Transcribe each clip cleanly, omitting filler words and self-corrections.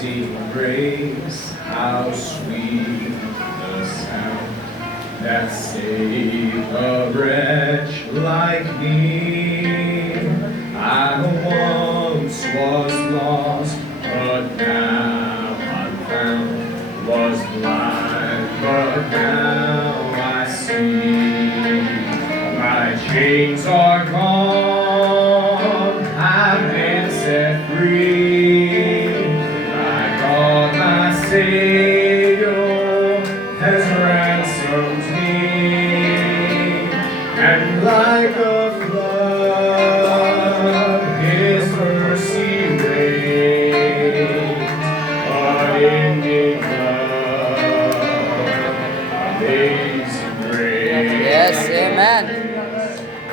Amazing grace, how sweet the sound that saved a wretch like me. I once was lost, but now I'm found, was blind, but now I see. My chains are gone, I've been set free. My God, my Savior, has ransomed me. And like a flood, His mercy reigns. Unending love, amazing grace. Yes, amen.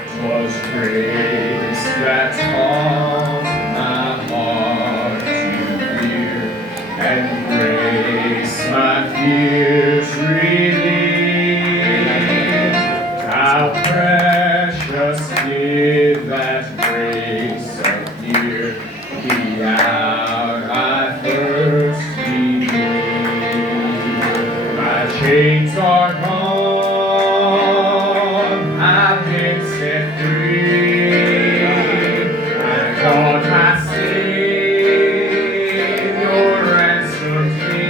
'Twas grace that taught my heart to fear, and grace my fears relieved. How precious did that grace appear the hour I first believed. My chains are gone, I've been set free. My God, my Savior, ransomed me.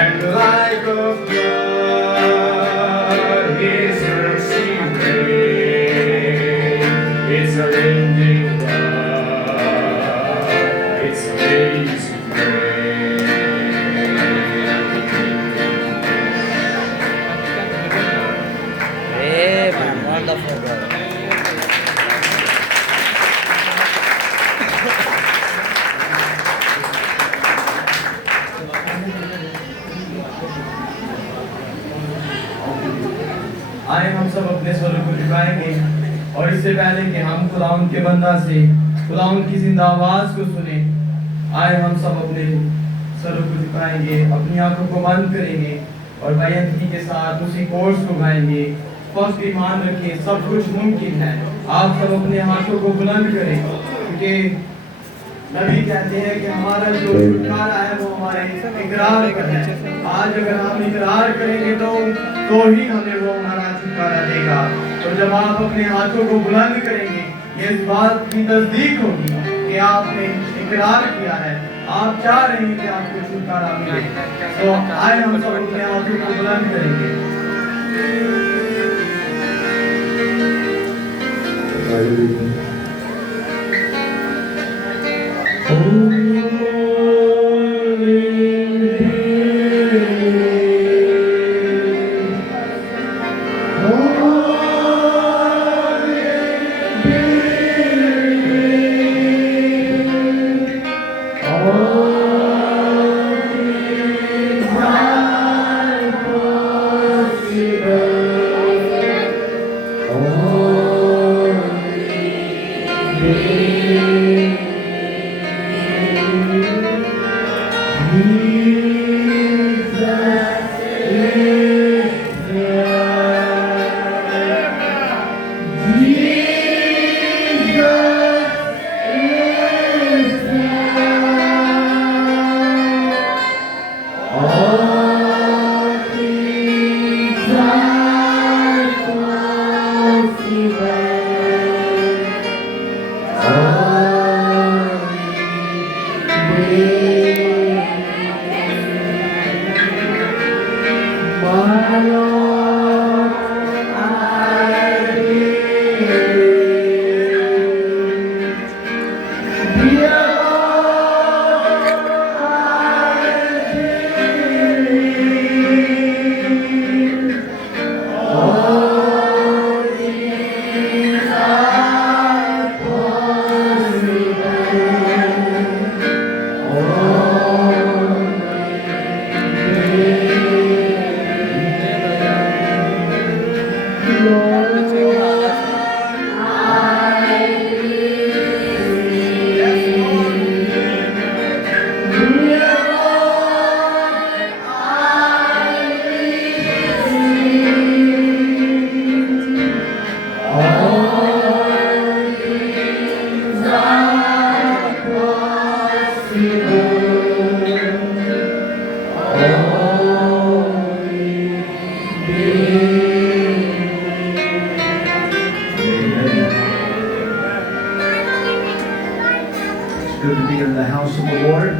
And like a flood, His mercy reigns. It's unending love, it's amazing grace. Amen. Wonderful, brother. आए हम सब अपने स्वर को झुकाएंगे और इससे पहले कि हम खुदाउन के बंदा से खुदाउन की जिंदा आवाज को सुने, आए हम सब अपने स्वर को झुकाएंगे, अपनी आंखों को बंद करेंगे और बयंती के साथ उसी कोर्स को गाएंगे। फर्स्ट ईमान रखिए, सब कुछ मुमकिन है। आप सब अपने हाथों को बुलंद करें, क्योंकि नबी कहते हैं कि हमारा जो छुटकारा है वो हमारे इकरार पर है। आज अगर हम इकरार करेंगे तो ही हमें वो हमारा छुटकारा देगा। तो जब आप अपने हाथों को बुलंद करेंगे, ये इस बात की तस्दीक होगी कि आपने इकरार किया है, आप चाह रहे हैं कि आपको छुटकारा मिले। तो आए हम सब अपने हाथों को बुलंद करेंगे। good to be in the house of the Lord.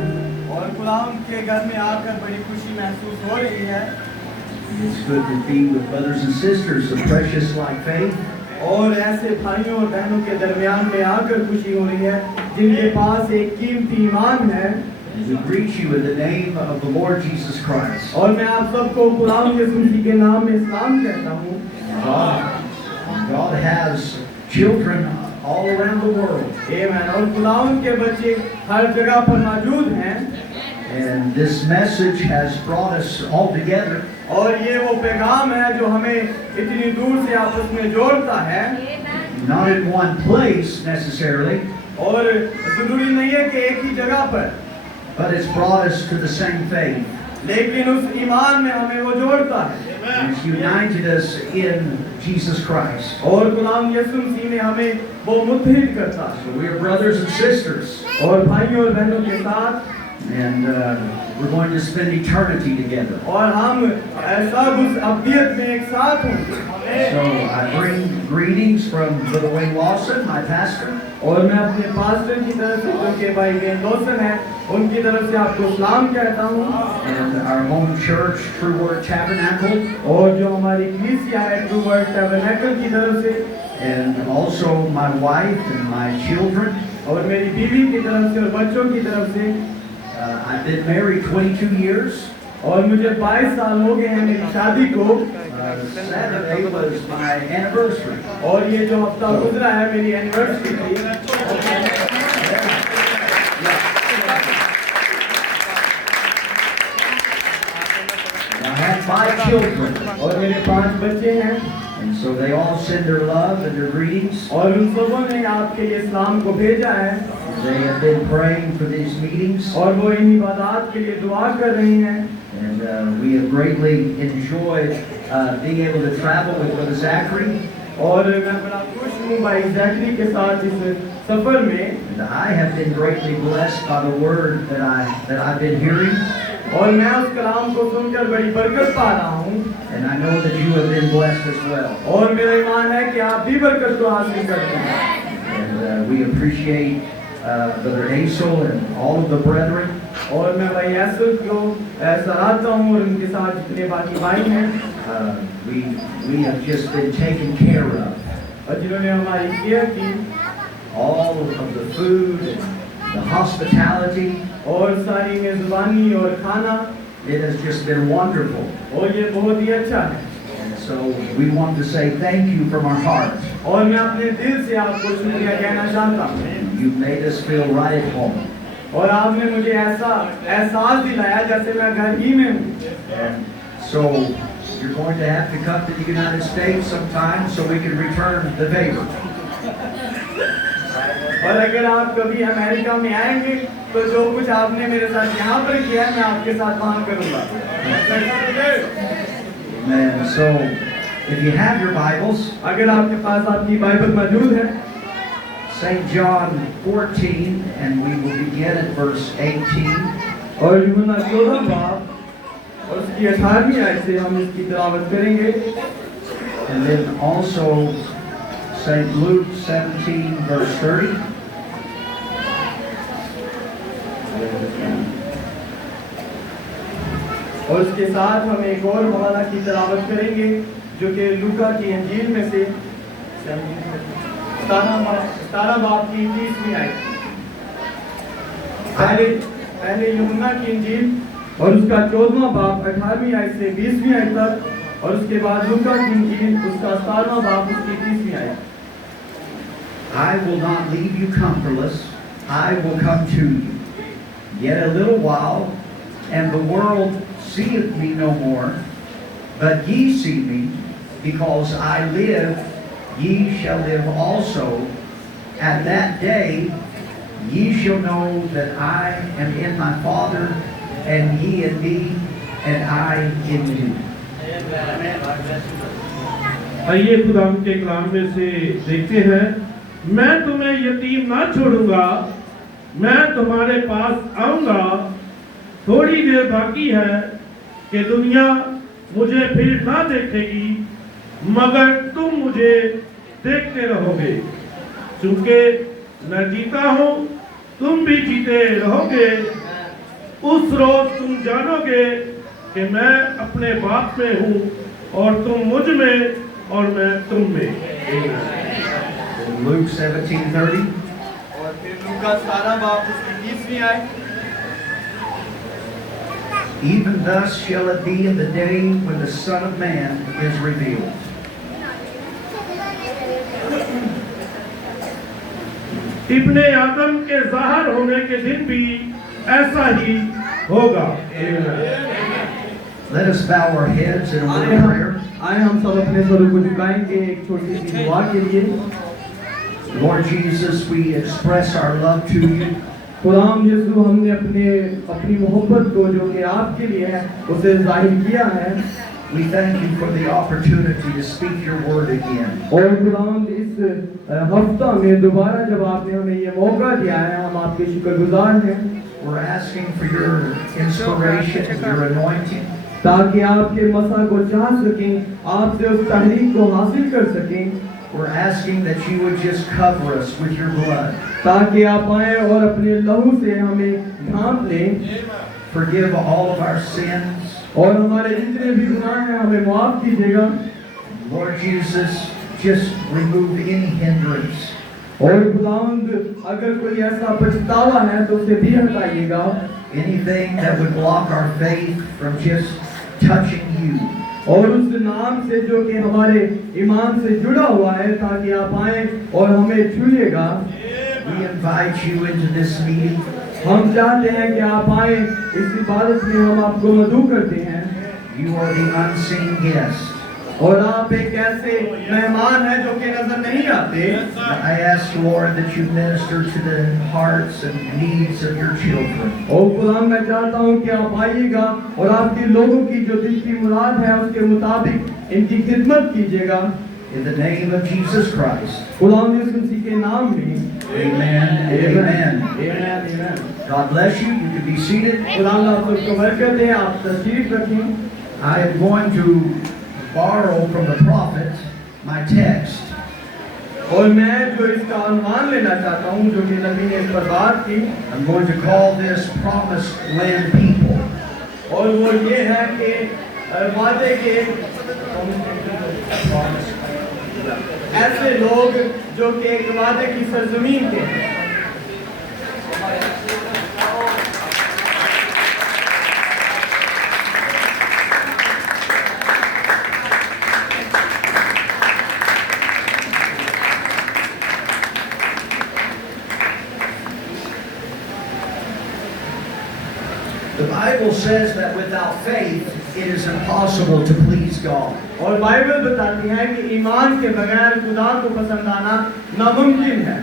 और खुदावंद के घर में आकर बड़ी खुशी महसूस हो रही है। It's good to be with brothers and sisters of precious like faith. और ऐसे भाइयों और बहनों के दरमियान में आकर खुशी हो रही है जिनके पास एक कीमती ईमान है। We greet you in the name of the Lord Jesus Christ. और मैं आप सबको खुदावंद यीशु मसीह के नाम में सलाम कहता हूँ। God has children all around the world. आमीन। और खुदावंद के बच्चे हर जगह पर मौजूद हैं। And this message has brought us all together. और ये वो पैगाम है जो हमें इतनी दूर से आपस में जोड़ता है। Not in one place necessarily, और जरूरी नहीं है कि एक ही जगह पर, but it's brought us to the same faith. लेकिन उस ईमान में हमें वो जोड़ता है। And it's united us in Jesus Christ. और गुलाम यीशु मसीह ने हमें वो मुत्तहिद करता है। So we are brothers and sisters. और भाइयों और बहनों के साथ And we're going to spend eternity together. और हम सब उस अब्दियत में एक साथ होंगे। So I bring greetings from Brother Wayne Lawson, my pastor. और मैं अपने पास्टर की तरफ से जो कि भाई वेन लॉसन है उनकी तरफ से आपको सलाम कहता हूँ। And our home church, True Word Tabernacle. और जो हमारी कलीसिया है ट्रू वर्ड टैबरनेकल की तरफ से। And also my wife and my children. और मेरी बीवी की तरफ से और बच्चों की तरफ से। I've been married 22 years. और मुझे 22 साल हो गए हैं मेरी शादी को। Saturday was my anniversary. और ये जो हफ्ता गुजरा है मेरी एनिवर्सरी थी। I had 5 children. और मेरे 5 बच्चे हैं। And so they all send their love and their greetings. और उन सबों ने आपके लिए सलाम को भेजा है। They have been praying for these meetings. और वो इन इबादत के लिए दुआ कर रही हैं। And we have greatly enjoyed being able to travel with Brother Zachary. और मैं बड़ा खुश हूँ भाई ज़ैकरी के साथ इस सफर में। And I have been greatly blessed by the word that I've been hearing. और मैं उस कलाम को सुनकर बड़ी बरकत पा रहा हूँ। And I know that you have been blessed as well. और मेरा ईमान है कि आप भी बरकत को हासिल करते हैं। And we appreciate Brother Asel and all of the brethren. और मैं भाई ऐसल को सराहता हूँ और उनके साथ जितने बाकी भाई हैं। We have just been taken care of. और जिन्होंने हमारी केयर की। All of the food and the hospitality. और सारी मेजबानी और खाना। It has just been wonderful. और ये बहुत ही अच्छा है। And so we want to say thank you from our hearts. और मैं अपने दिल से आपको शुक्रिया कहना चाहता हूँ। You've made us feel right at home. और आपने मुझे ऐसा एहसास दिलाया जैसे मैं घर ही में हूँ। And so you're going to have to come to the United States sometime so we can return the favor. और अगर आप कभी अमेरिका में आएंगे तो जो कुछ आपने मेरे साथ यहाँ पर किया है मैं आपके साथ वहाँ करूँगा। Amen. So if you have your Bibles, अगर आपके पास आपकी बाइबल मौजूद है, St. John 14, and we will begin at verse 18. और यूहन्ना 14 बाब और उसकी 18वीं आयत से हम इसकी तिलावत करेंगे। And then also St. Luke 17, verse 30. और उसके साथ हम एक और हवाला की तिलावत करेंगे जो कि लूका की इंजील में से 17 बाब की 30वीं आयत। पहले यूहन्ना की इंजील और उसका 14वां बाब 18वीं आयत से 20वीं आयत तक और उसके बाद लूका की इंजील उसका 17वां बाब उसकी 30वीं आयत। I will not leave you comfortless, I will come to you. Yet a little while, and the world seeth me no more, but ye see me, because I live, ye shall live also. At that day ye shall know that I am in my Father, and ye in me, and I in you. आइए खुदा के कलाम में से देखते हैं। मैं तुम्हें यतीम ना छोड़ूंगा, मैं तुम्हारे पास आऊंगा। थोड़ी देर बाकी है कि दुनिया मुझे फिर ना देखेगी, मगर तुम मुझे देखते रहोगे। चूंकि मैं जीता हूँ तुम भी जीते रहोगे। उस रोज तुम जानोगे कि मैं अपने बाप में हूँ और तुम मुझ में और मैं तुम में। Luke 17:30. और फिर लूका 17 बाब उसकी 20वीं आयत। Even thus shall it be in the day when the Son of Man is revealed. इब्ने आदम के ज़ाहिर होने के दिन भी ऐसा ही होगा। Let us bow our heads in a word of prayer. आए हम सब अपने स्वरूप को झुकाएंगे एक छोटी सी दुआ के लिए। Lord Jesus, we express our love to you. खुदाम यीशु हमने अपनी मोहब्बत को जो कि आपके लिए है उसे जाहिर किया है। We thank you for the opportunity to speak your word again. और खुदाम इस हफ्ता में दोबारा जब आपने हमें ये मौका दिया है हम आपके शुक्रगुजार हैं। We're asking for your inspiration, your anointing. ताकि आपके मसा को चाह सकें, आपसे उस तहरीक को हासिल कर सकें। We're asking that you would just cover us with your blood. ताकि आप आए और अपने लहू से हमें ढांप लें। Forgive all of our sins. और हमारे जितने भी गुनाह हैं हमें माफ कीजिएगा। Lord Jesus, just remove any hindrance. और खुदावंद अगर कोई ऐसा पछतावा है तो उसे भी हटाइएगा। Anything that would block our faith from just touching you. और उस नाम से जो कि हमारे ईमान से जुड़ा हुआ है ताकि आप आए और हमें छूइएगा। We invite you into this meeting. हम चाहते हैं कि आप आए, इस इबादत में हम आपको मदऊ करते हैं। You are the unseen guest. और आप एक ऐसे मेहमान हैं जो कि नजर नहीं आते। I ask, Lord, that you minister to the hearts and needs of your children. और खुदा मैं चाहता हूँ कि आप आइएगा और आपके लोगों की जो दिल की मुराद है उसके मुताबिक इनकी खिदमत कीजिएगा। In the name of Jesus Christ. खुदा यीशु मसीह के नाम में। Amen. Amen. Amen. God bless you. You can be seated. खुदा आप सबको बरकत दे, आप तशरीफ रखें। I am going to borrow from the prophet my text. और मैं जो इसका अनुमान लेना चाहता हूँ जो कि नबी ने इस पर बात की। I'm going to call this promised land people. और वो ये है कि वादे के ऐसे लोग जो कि एक वादे की सरजमीन के हैं। The Bible says that without faith it is impossible to please God. और बाइबल बताती है कि ईमान के बगैर खुदा को पसंद आना नामुमकिन है।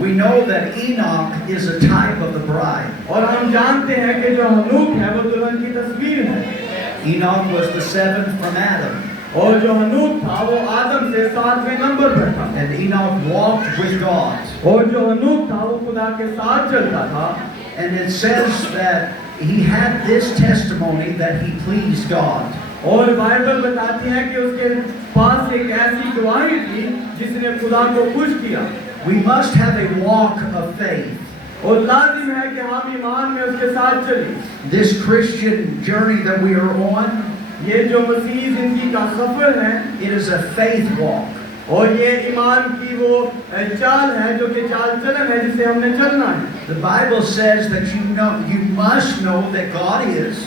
We know that Enoch is a type of the bride. और हम जानते हैं कि जो हनूक है वो दुल्हन की तस्वीर है। Enoch was the seventh from Adam. और जो हनूक था वो आदम से 7वें नंबर पर था। And Enoch walked with God. और जो हनूक था वो खुदा के साथ चलता था। And it says that he had this testimony that he pleased God. और बाइबल बताती है कि उसके पास एक ऐसी गवाही थी जिसने खुदा को खुश किया। We must have a walk of faith. और लाजिम है कि हम ईमान में उसके साथ चलें। This Christian journey that we are on, ये जो मसीही जिंदगी का सफर है, it is a faith walk. और ये ईमान की वो चाल है जो कि चाल चलन है जिसे हमने चलना है। The Bible says that you must know that God is.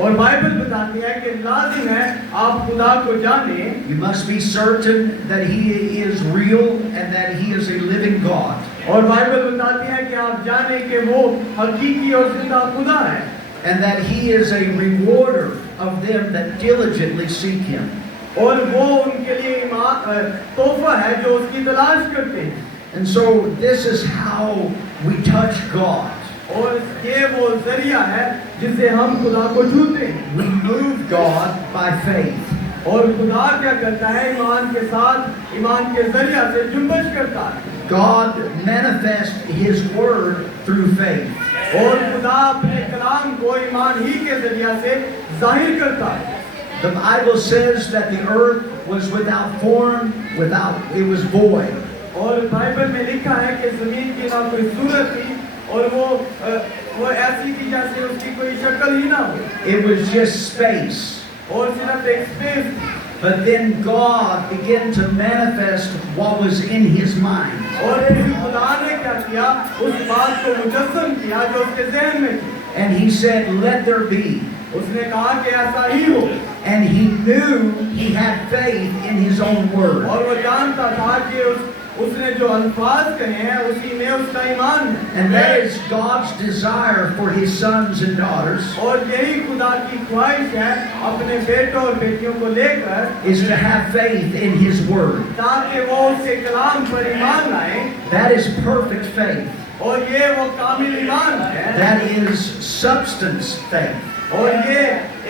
और बाइबल बताती है कि लाजिम है आप खुदा को जाने। You must be certain that He is real and that He is a living God. और बाइबल बताती है कि आप जाने कि वो हकीकी और जिंदा खुदा है। And that He is a rewarder of them that diligently seek Him. और वो उनके लिए तोहफा है जो उसकी तलाश करते हैं। And so this is how we touch God. और ये वो जरिया है जिससे हम खुदा को छूते हैं। We move God by faith. और खुदा क्या करता है ईमान के साथ, ईमान के जरिया से जुम्बश करता है। God manifests His word through faith. और खुदा अपने कलाम को ईमान ही के जरिया से जाहिर करता है। The Bible says that the earth was without form, it was void. और बाइबल में लिखा है कि जमीन की ना कोई सूरत थी और वो ऐसी कि जैसे उसकी कोई शक्ल ही ना हो It was just space. और सिर्फ एक स्पेस थी। But then God began to manifest what was in his mind. और फिर खुदा ने क्या किया, उस बात को मुजस्सम किया जो उसके ज़हन में थी। And he said, let there be. उसने कहा कि ऐसा ही हो, And he knew he had faith in his own word. और वो जानता था कि उसने जो अल्फाज कहे हैं उसी में उसका ईमान है। And that is God's desire for his sons and daughters, और यही खुदा की ख्वाहिश है अपने बेटों और बेटियों को लेकर, is to have faith in his word. ताकि वो उसके कलाम पर ईमान लाएं। That is perfect faith. और ये वो कामिल ईमान है, That is substance faith. और ये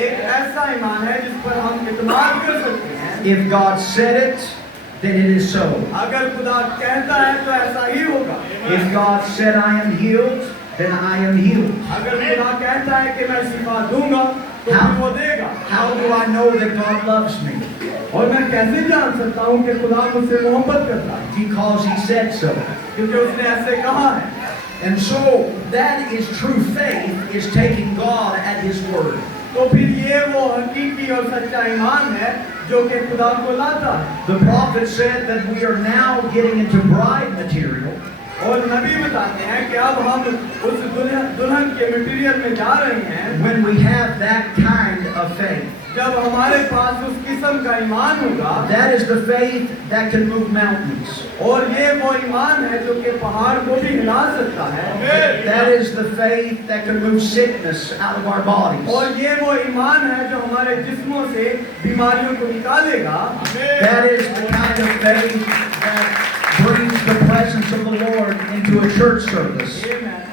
एक ऐसा ईमान है जिस पर हम इत्मीनान कर सकते हैं। If God said it, then it is so. अगर खुदा कहता है तो ऐसा ही होगा। If God said I am healed, then I am healed. अगर खुदा कहता है कि मैं शिफा दूंगा तो फिर वो देगा। How do I know that God loves me? और मैं कैसे जान सकता हूँ कि खुदा मुझसे मोहब्बत करता है? Because he said so. क्योंकि उसने ऐसे कहा है। And so that is true faith, is taking God at his word. तो फिर ये वो हकीकी और सच्चा ईमान है जो कि खुदा को लाता है। The prophet said that we are now getting into bride material. और नबी बताते हैं कि अब हम उस दुल्हन के मटेरियल में जा रहे हैं When we have that kind of faith. जब हमारे पास उस किस्म का ईमान होगा। That is the faith that can move mountains. और ये वो ईमान है जो कि पहाड़ को भी हिला सकता है। That is the faith that can move sickness out of our bodies. और ये वो ईमान है जो हमारे जिस्मों से बीमारियों को निकालेगा। That is the kind of faith that brings the presence of the Lord into a church service.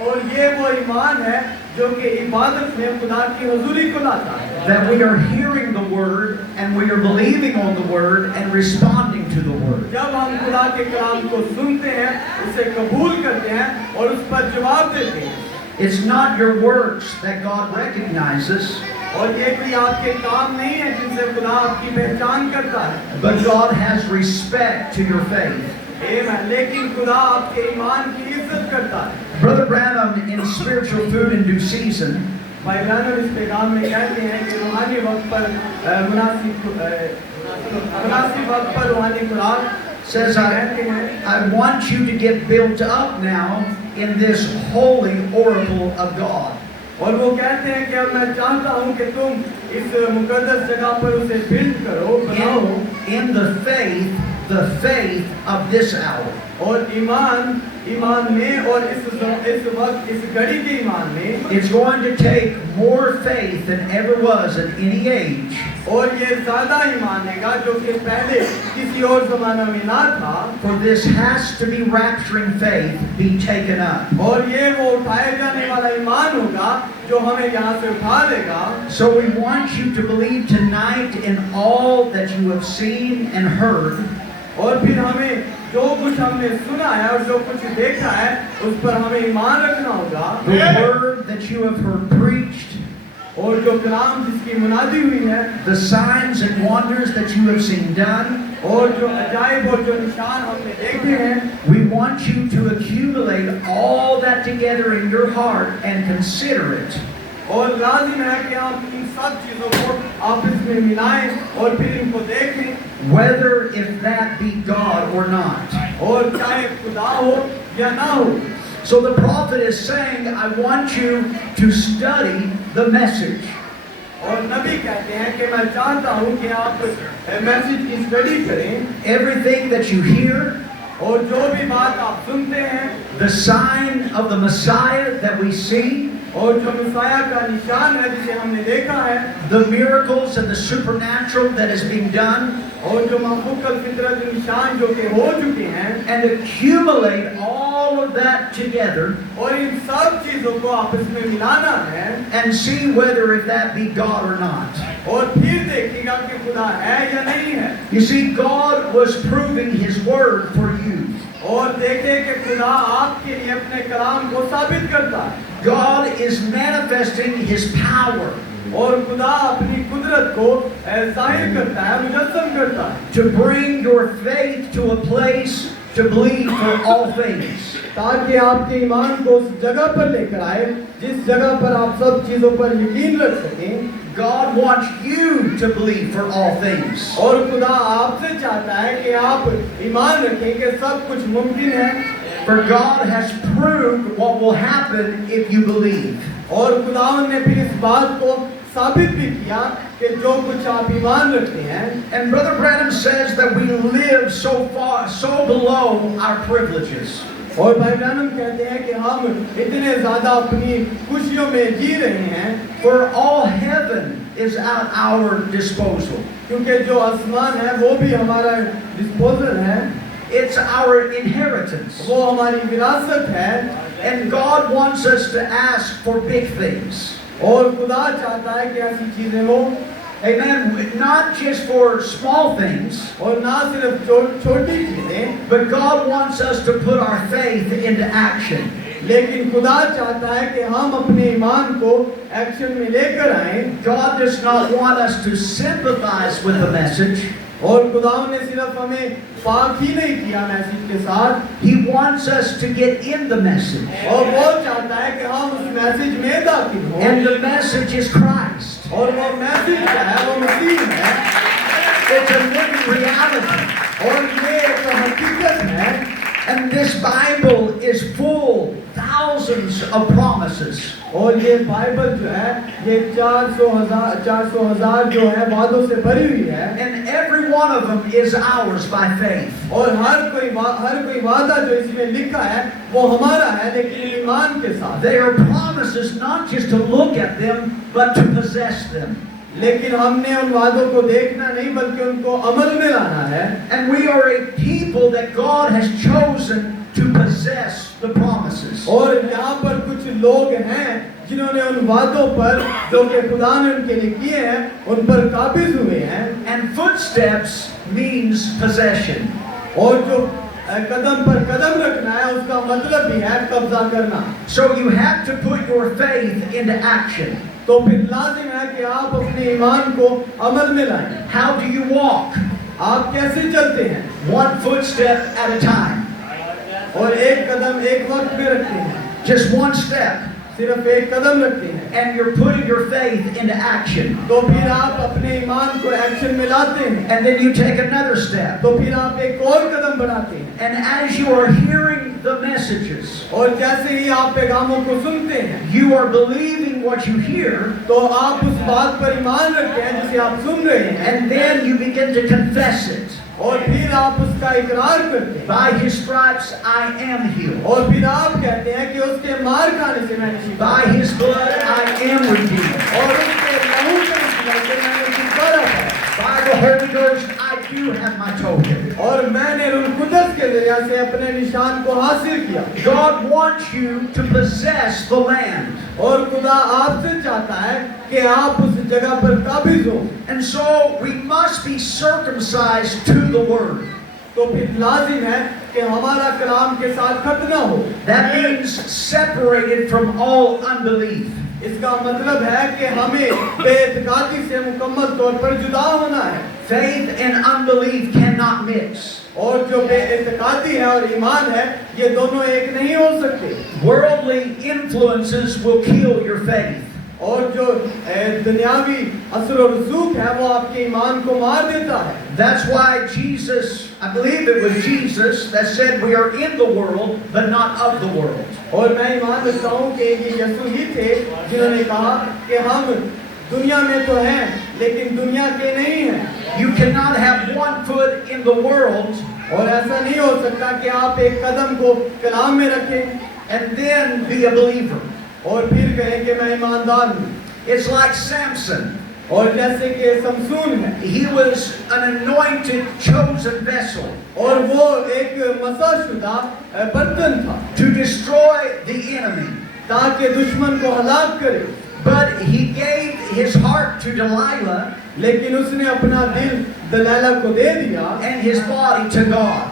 और ये वो ईमान है जो कि इबादत में खुदा की हुजूरी को लाता है। That we are hearing the word and we are believing on the word and responding to the word. जब हम खुदा के कलाम को सुनते हैं, उसे कबूल करते हैं और उस पर जवाब देते हैं। It's not your works that God recognizes, और ये कोई आपके काम नहीं है जिनसे खुदा आपकी पहचान करता है। but God has respect to your faith. लेकिन खुदा आपके ईमान की इज्जत करता है। Brother Branham, in Spiritual Food in Due Season, भाई ब्रैनम इस पैगाम में कहते हैं कि रूहानी वक्त पर मुनासिब वक्त पर रूहानी खुराक says, I want you to get built up now in this holy oracle of God. और वो कहते हैं कि अब मैं चाहता हूँ कि तुम इस मुकद्दस जगह पर उसे बिल्ड करो, बनाओ। In the faith of this hour. और ईमान में और इस वक्त इस घड़ी के ईमान में It's going to take more faith than ever was in any age. और ये ज़्यादा ईमान लेगा जो कि पहले किसी और ज़माना में ना था। For this has to be rapturing faith be taken up. और ये वो उठाए जाने वाला ईमान होगा जो हमें यहाँ से उठा लेगा। So we want you to believe tonight in all that you have seen and heard. और फिर हमें जो कुछ हमने सुना है और जो कुछ देखा है उस पर हमें ईमान रखना होगा। The word that you have heard preached. और जो कलाम जिसकी मुनादी हुई है। The signs and wonders that you have seen done. और जो अजाइब और जो निशान हमने देखे हैं। We want you to accumulate all that together in your heart and consider it. और लाजिम है कि हम इन सब चीजों को आपस में मिलाएं और फिर इनको देखें। Whether if that be God or not. और चाहे खुदा हो या ना हो। So the prophet is saying, I want you to study the message. और नबी कहते हैं कि मैं चाहता हूँ कि आप मैसेज की स्टडी करें। Everything that you hear. और जो भी बात आप सुनते हैं। The sign of the Messiah that we see. और जो मसीहा का निशान है जिसे हमने देखा है। The miracles and the supernatural that is being done. और जो माफूकल फितरत निशान जो कि हो चुके हैं। And accumulate all of that together. और इन सब चीजों को आपस में मिलाना है। And see whether if that be God or not. और फिर देखिएगा कि खुदा है या नहीं है। You see, God was proving His word for you. और देखें कि खुदा आपके लिए अपने कलाम को साबित करता है। God is manifesting His power. और खुदा अपनी कुदरत को जाहिर करता है, मुजस्सम करता है। To bring your faith to a place to believe for all things. ताकि आपके ईमान को उस जगह पर लेकर आए जिस जगह पर आप सब चीजों पर यकीन रख सकें। God wants you to believe for all things. और खुदा आपसे चाहता है कि आप ईमान रखें कि सब कुछ मुमकिन है। For God has proved what will happen if you believe. और खुदावंद ने फिर इस बात को साबित भी किया कि जो कुछ आप ईमान रखते हैं। And Brother Branham says that we live so far, so below our privileges. और भाई ब्रैनम कहते हैं कि हम इतने ज्यादा अपनी खुशियों में जी रहे हैं। For all heaven is at our disposal. क्योंकि जो आसमान है वो भी हमारा डिस्पोजल है। It's our inheritance. वो हमारी विरासत है। And God wants us to ask for big things. और खुदा चाहता है कि ऐसी चीजें हो। Amen. Not just for small things, और ना सिर्फ छोटी चीजें, but God wants us to put our faith into action. लेकिन खुदा चाहता है कि हम अपने ईमान को एक्शन में लेकर आएं। God does not want us to sympathize with the message. और खुदा ने सिर्फ हमें पाक ही नहीं किया मैसेज के साथ, He wants us to get in the message. और वो चाहता है कि हम उस मैसेज में दाखिल हों। And the message is Christ. और वो मैसेज क्या है? वो मसीह है। It's a living reality. और ये एक हकीकत है। And this Bible is full, thousands of promises. और ये बाइबल जो है ये 400 हजार जो है वादों से भरी हुई है। And every one of them is ours by faith. और हर कोई वादा जो इसमें लिखा है वो हमारा है, लेकिन ईमान के साथ। They are promises not just to look at them, but to possess them. लेकिन हमने उन वादों को देखना नहीं बल्कि उनको अमल में लाना है। And we are a people that God has chosen to possess the promises. और यहाँ पर कुछ लोग हैं जिन्होंने उन वादों पर जो कि खुदा ने उनके लिए किए हैं उन पर काबिज हुए हैं। And footsteps means possession. और जो कदम पर कदम रखना है उसका मतलब भी है कब्जा करना। So you have to put your faith into action. तो फिर लाजिम है कि आप अपने ईमान को अमल में लाएं। How do you walk? आप कैसे चलते हैं? One footstep at a time. और एक कदम एक वक्त में रखते हैं, Just one step. सिर्फ एक कदम रखते हैं। And you're putting your faith into action. तो फिर आप अपने ईमान को एक्शन में लाते हैं। And then you take another step. तो फिर आप एक और कदम बढ़ाते हैं। And as you are hearing the messages, और जैसे ही आप पैगामों को सुनते हैं you are believing what you hear, तो आप उस बात पर ईमान रखते हैं जिसे आप सुन रहे हैं। and then you begin to confess it. और फिर आप उसका इकरार करते हैं। By His stripes I am healed. और फिर आप कहते हैं कि उसके मार खाने से मैंने शिफा By पाई। His blood I am redeemed. और उसके लहू के इस्तेमाल से मैंने छुटकारा पाया। By the Holy Ghost I do have my token. और मैंने रूह कुदस के जरिए से अपने निशान को हासिल किया। God wants you to possess the land. और खुदा आपसे चाहता है कि आप उस जगह पर काबिज हो। And so we must be circumcised to the word. तो फिर लाजिम है कि हमारा कलाम के साथ खतना हो। That means separated from all unbelief. इसका मतलब है कि हमें बेइत्कादी से मुकम्मल तौर पर जुदा होना है। Faith and unbelief cannot mix. और जो बेइत्कादी है और ईमान है ये दोनों एक नहीं हो सकते। Worldly influences will kill your faith. और जो दुनियावी असर और रसूख है वो आपके ईमान को मार देता है। That's why Jesus, I believe it was Jesus that said we are in the world but not of the world. और मैं ईमान रखता हूँ कि ये यीशु ही थे जिन्होंने कहा कि हम दुनिया में तो हैं लेकिन दुनिया के नहीं हैं। You cannot have one foot in the world और ऐसा नहीं हो सकता कि आप एक कदम को कलाम में रखें and then be a believer. और फिर कहें कि मैं ईमानदार हूँ। It's like Samson. और जैसे कि समसून है, He was an anointed, chosen vessel और वो एक मसाशुदा बर्तन था to destroy the enemy. ताकि दुश्मन को हलाक करे। But he gave his heart to Delilah लेकिन उसने अपना दिल दलैला को दे दिया and his body to God.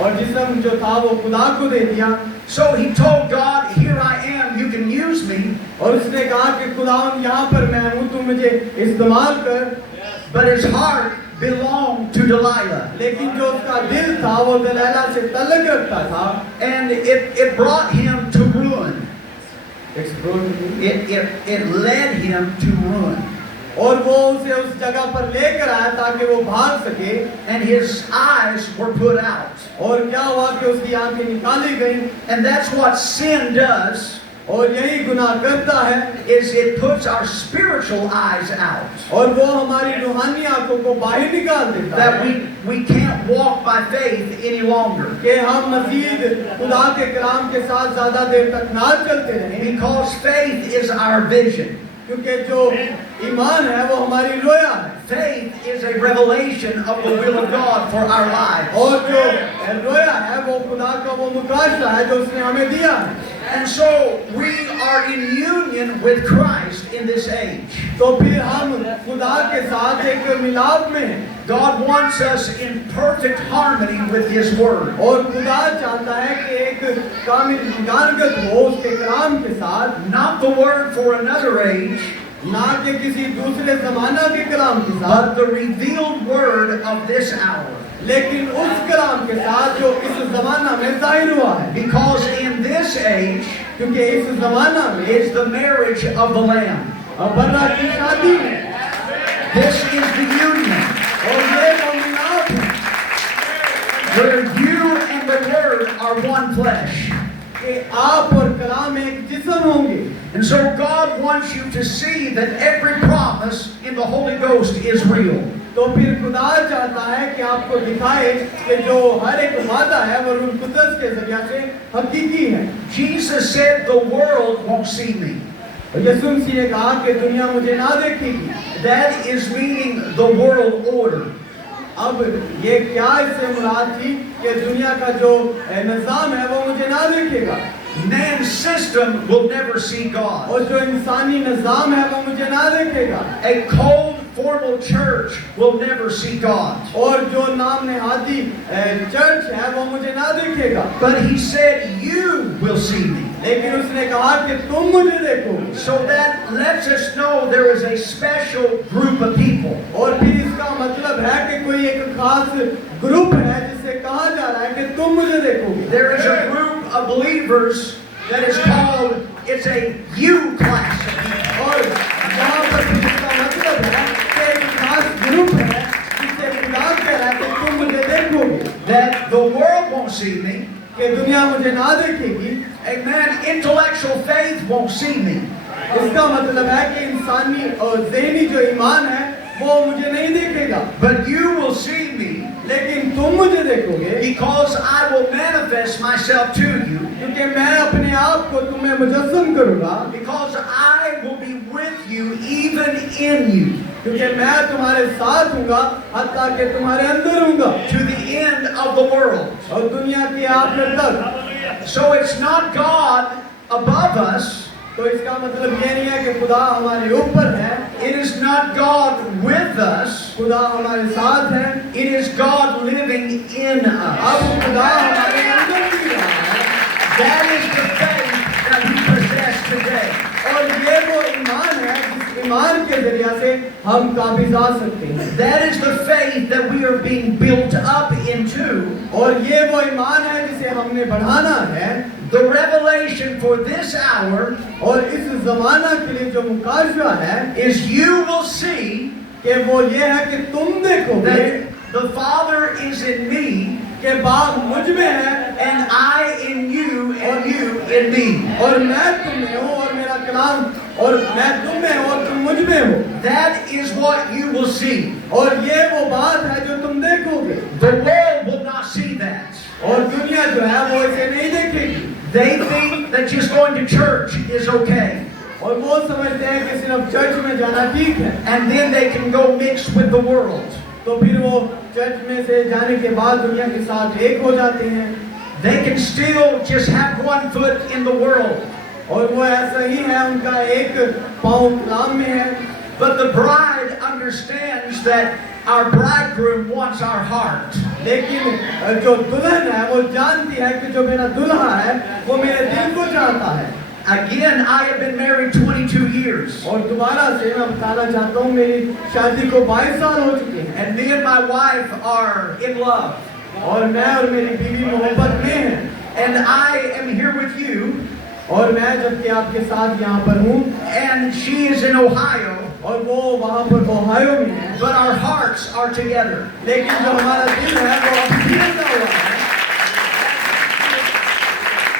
और जिस्म जो था वो खुदा को दे दिया। So he told God, here I am, you can use me. और उसने कहा कि खुदा यहाँ पर मैं हूँ, तू मुझे इस्तेमाल कर। But his heart belonged to Delilah. लेकिन जो उसका दिल था वो दलैला से तल्लुक रखता था। And it brought him to ruin. It led him to ruin. और वो उसे उस जगह पर लेकर आया ताकि वो भाग सके। And his eyes were put out. और क्या हुआ कि उसकी आंखें निकाली गईं। And that's what sin does. और यही गुनाह करता है, Is it puts our spiritual eyes out. और वो हमारी रूहानी आंखों को बाहर निकाल देता That है we can't walk by faith any longer. कि हम मज़ीद खुदा के कलाम के साथ ज़्यादा देर तक ना चलते रहें, Because faith is our vision. क्योंकि जो ईमान है वो हमारी रोया है। Faith is a revelation of the will of God for our lives. और जो रोया है वो खुदा का वो मुकाशा है जो उसने हमें दिया है। And so we are in union with Christ in this age. तो फिर हम खुदा के साथ एक मिलाप में हैं। God wants us in perfect harmony with His Word. और खुदा चाहता है कि एक कामिल गानगत हो उसके कलाम के साथ, Not the Word for another age, ना कि किसी दूसरे जमाना के कलाम के साथ, but the revealed Word of this hour. लेकिन उस कलाम के साथ जो इस जमाना में जाहिर हुआ है। Because in this age क्योंकि इस जमाना में is the marriage of the Lamb. बर्रा की शादी है This is the union और ये वो मिलाप है where you and the Word are one flesh. कि आप और कलाम एक जिस्म होंगे। And so God wants you to see that every promise in the Holy Ghost is real. तो फिर खुदा चाहता है कि आपको दिखाए कि जो हर एक वादा है वो रूह कुद्दस के जरिए से हकीकी है। Jesus said, "The world won't see me." और यीशु मसीह ने कहा कि दुनिया मुझे ना देखेगी। That is meaning the world order. अब ये क्या इससे मुराद थी कि दुनिया का जो निज़ाम है वो मुझे ना देखेगा। Man's system will never see God. और जो इंसानी निज़ाम है वो मुझे ना देखेगा। A cold, formal church will never see God. और जो नाम नेहादी चर्च है वो मुझे ना देखेगा। But He said, "You will see me." लेकिन उसने कहा कि तुम मुझे देखोगे। So that lets us know there is a special group of people. और फिर इसका मतलब है कि कोई एक खास ग्रुप है जिसे कहा जा रहा है कि तुम मुझे देखोगे। There is a group of believers that is called, it's a you class of people. और यहाँ पर फिर इसका मतलब है कि एक खास ग्रुप है जिसे खुदा कह रहा है कि तुम मुझे देखोगे। That the world won't see me. कि दुनिया मुझे ना देखेगी। Amen. Intellectual faith won't see me. इसका मतलब है कि इंसानी और ज़हनी जो ईमान है वो मुझे नहीं देखेगा। But you will see me. लेकिन तुम मुझे देखोगे Because I will manifest myself to you. क्योंकि मैं अपने आप को तुम्हें मुजस्सम करूँगा। Because I will be with you even in you. क्योंकि मैं तुम्हारे साथ हूँगा हत्ता कि तुम्हारे अंदर हूँगा To the end of the world. और दुनिया के आखिर तक। So it's not God above us. तो इसका मतलब ये नहीं है कि खुदा हमारे ऊपर है। It is not God with us. खुदा हमारे साथ है। It is God living in us. अब खुदा हमारे अंदर भी रहा है। That is the faith that we possess today. और ये वो ईमान है जिस ईमान के जरिए से हम काबिज आ सकते हैं। That is the faith that we are being built up into. और ये वो ईमान है जिसे हमने बढ़ाना है। The revelation for this hour और इस जमाना के लिए जो मुकाशवा है is you will see कि वो ये है कि तुम देखोगे that the Father is in me कि बाप मुझ में है and I in you and you in me. और मैं तुम में हूँ और मेरा कलाम और मैं तुम में हूँ और तुम मुझ में हो। That is what you will see. और ये वो बात है जो तुम देखोगे। The world will not see that. और दुनिया जो है वो इसे नहीं देखेगी। They think that just going to church is okay. और वो समझते हैं कि सिर्फ चर्च में जाना ठीक है। And then they can go mix with the world. तो फिर वो चर्च में से जाने के बाद दुनिया के साथ एक हो जाते हैं। They can still just have one foot in the world. और वो ऐसा ही है, उनका एक पाँव कलाम में है। But the bride understands that our bridegroom wants our heart. लेकिन जो दुल्हन है वो जानती है कि जो मेरा दुल्हा है वो मेरे दिल को चाहता है। Again, I have been married 22 years. और दोबारा से मैं बताना चाहता हूँ मेरी शादी को 22 साल हो चुके हैं And me and my wife are in love. और मैं और मेरी बीवी मोहब्बत में हैं And I am here with you. और मैं जबकि आपके साथ यहाँ पर हूँ And she is in Ohio. और वो वहाँ पर ओहायो में है But our hearts are together. लेकिन जो हमारा दिल है वो अभी जुड़ा हुआ है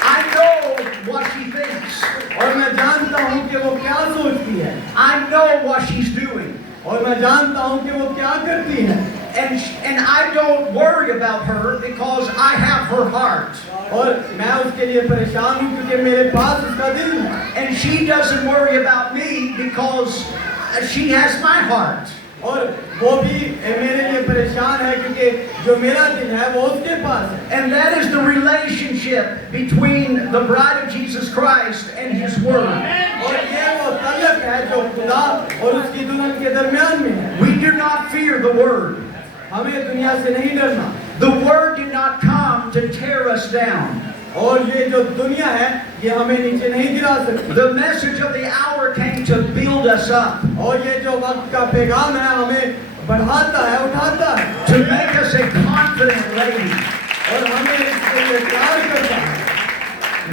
I know what she thinks. और मैं जानता हूँ कि वो क्या सोचती है I know what she's doing. और मैं जानता हूँ कि वो क्या करती है And I don't worry about her because I have her heart. और मैं उसके लिए परेशान हूँ क्योंकि मेरे पास उसका दिल है And she doesn't worry about me because she has my heart. और वो भी मेरे लिए परेशान है क्योंकि जो मेरा दिल है वो उसके पास है And that is the relationship between the bride of Jesus Christ and His Word. और ये वो तल्लक है जो खुदा और उसकी दुल्हन के दरमियान में है We do not fear the Word. हमें दुनिया से नहीं डरना The Word did not come to tear us down. और ये जो दुनिया है ये हमें नीचे नहीं गिरा सकती The message of the hour came to build us up, और ये जो वक्त का पैगाम है हमें बढ़ाता है उठाता है to make us a confident lady. और हमें इसके लिए प्यार करता है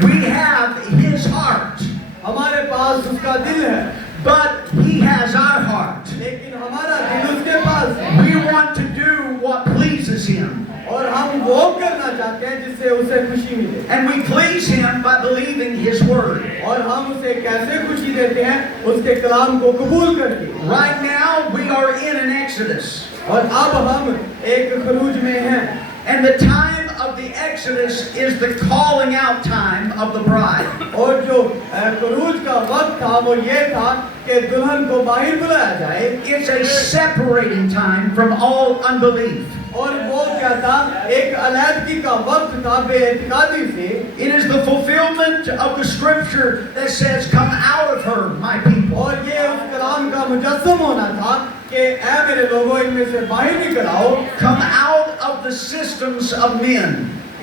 We have His heart, हमारे पास उसका दिल है but He has our heart. लेकिन हमारा दिल उसके पास है We want to do what pleases Him. और हम वो करना चाहते हैं जिससे उसे खुशी मिले And we please Him by believing His Word. और हम उसे कैसे खुशी देते हैं उसके कलाम को कबूल करके Right now, we are in an Exodus. और अब हम एक खरूज में हैं And the time of the Exodus is the calling out time of the bride. और जो खरूज का वक्त था वो ये था कि दुल्हन को बाहर बुलाया जाए It's a separating time from all unbelief. और वो क्या था एक अलैदगी का वक्त था बेइतिकादी से It is the fulfillment of the scripture that says, "Come out of her, my people." और ये उस कलाम का मुजस्सम होना था कि ऐ मेरे लोगों इनमें से बाहर निकल आओ Come out of the systems of men.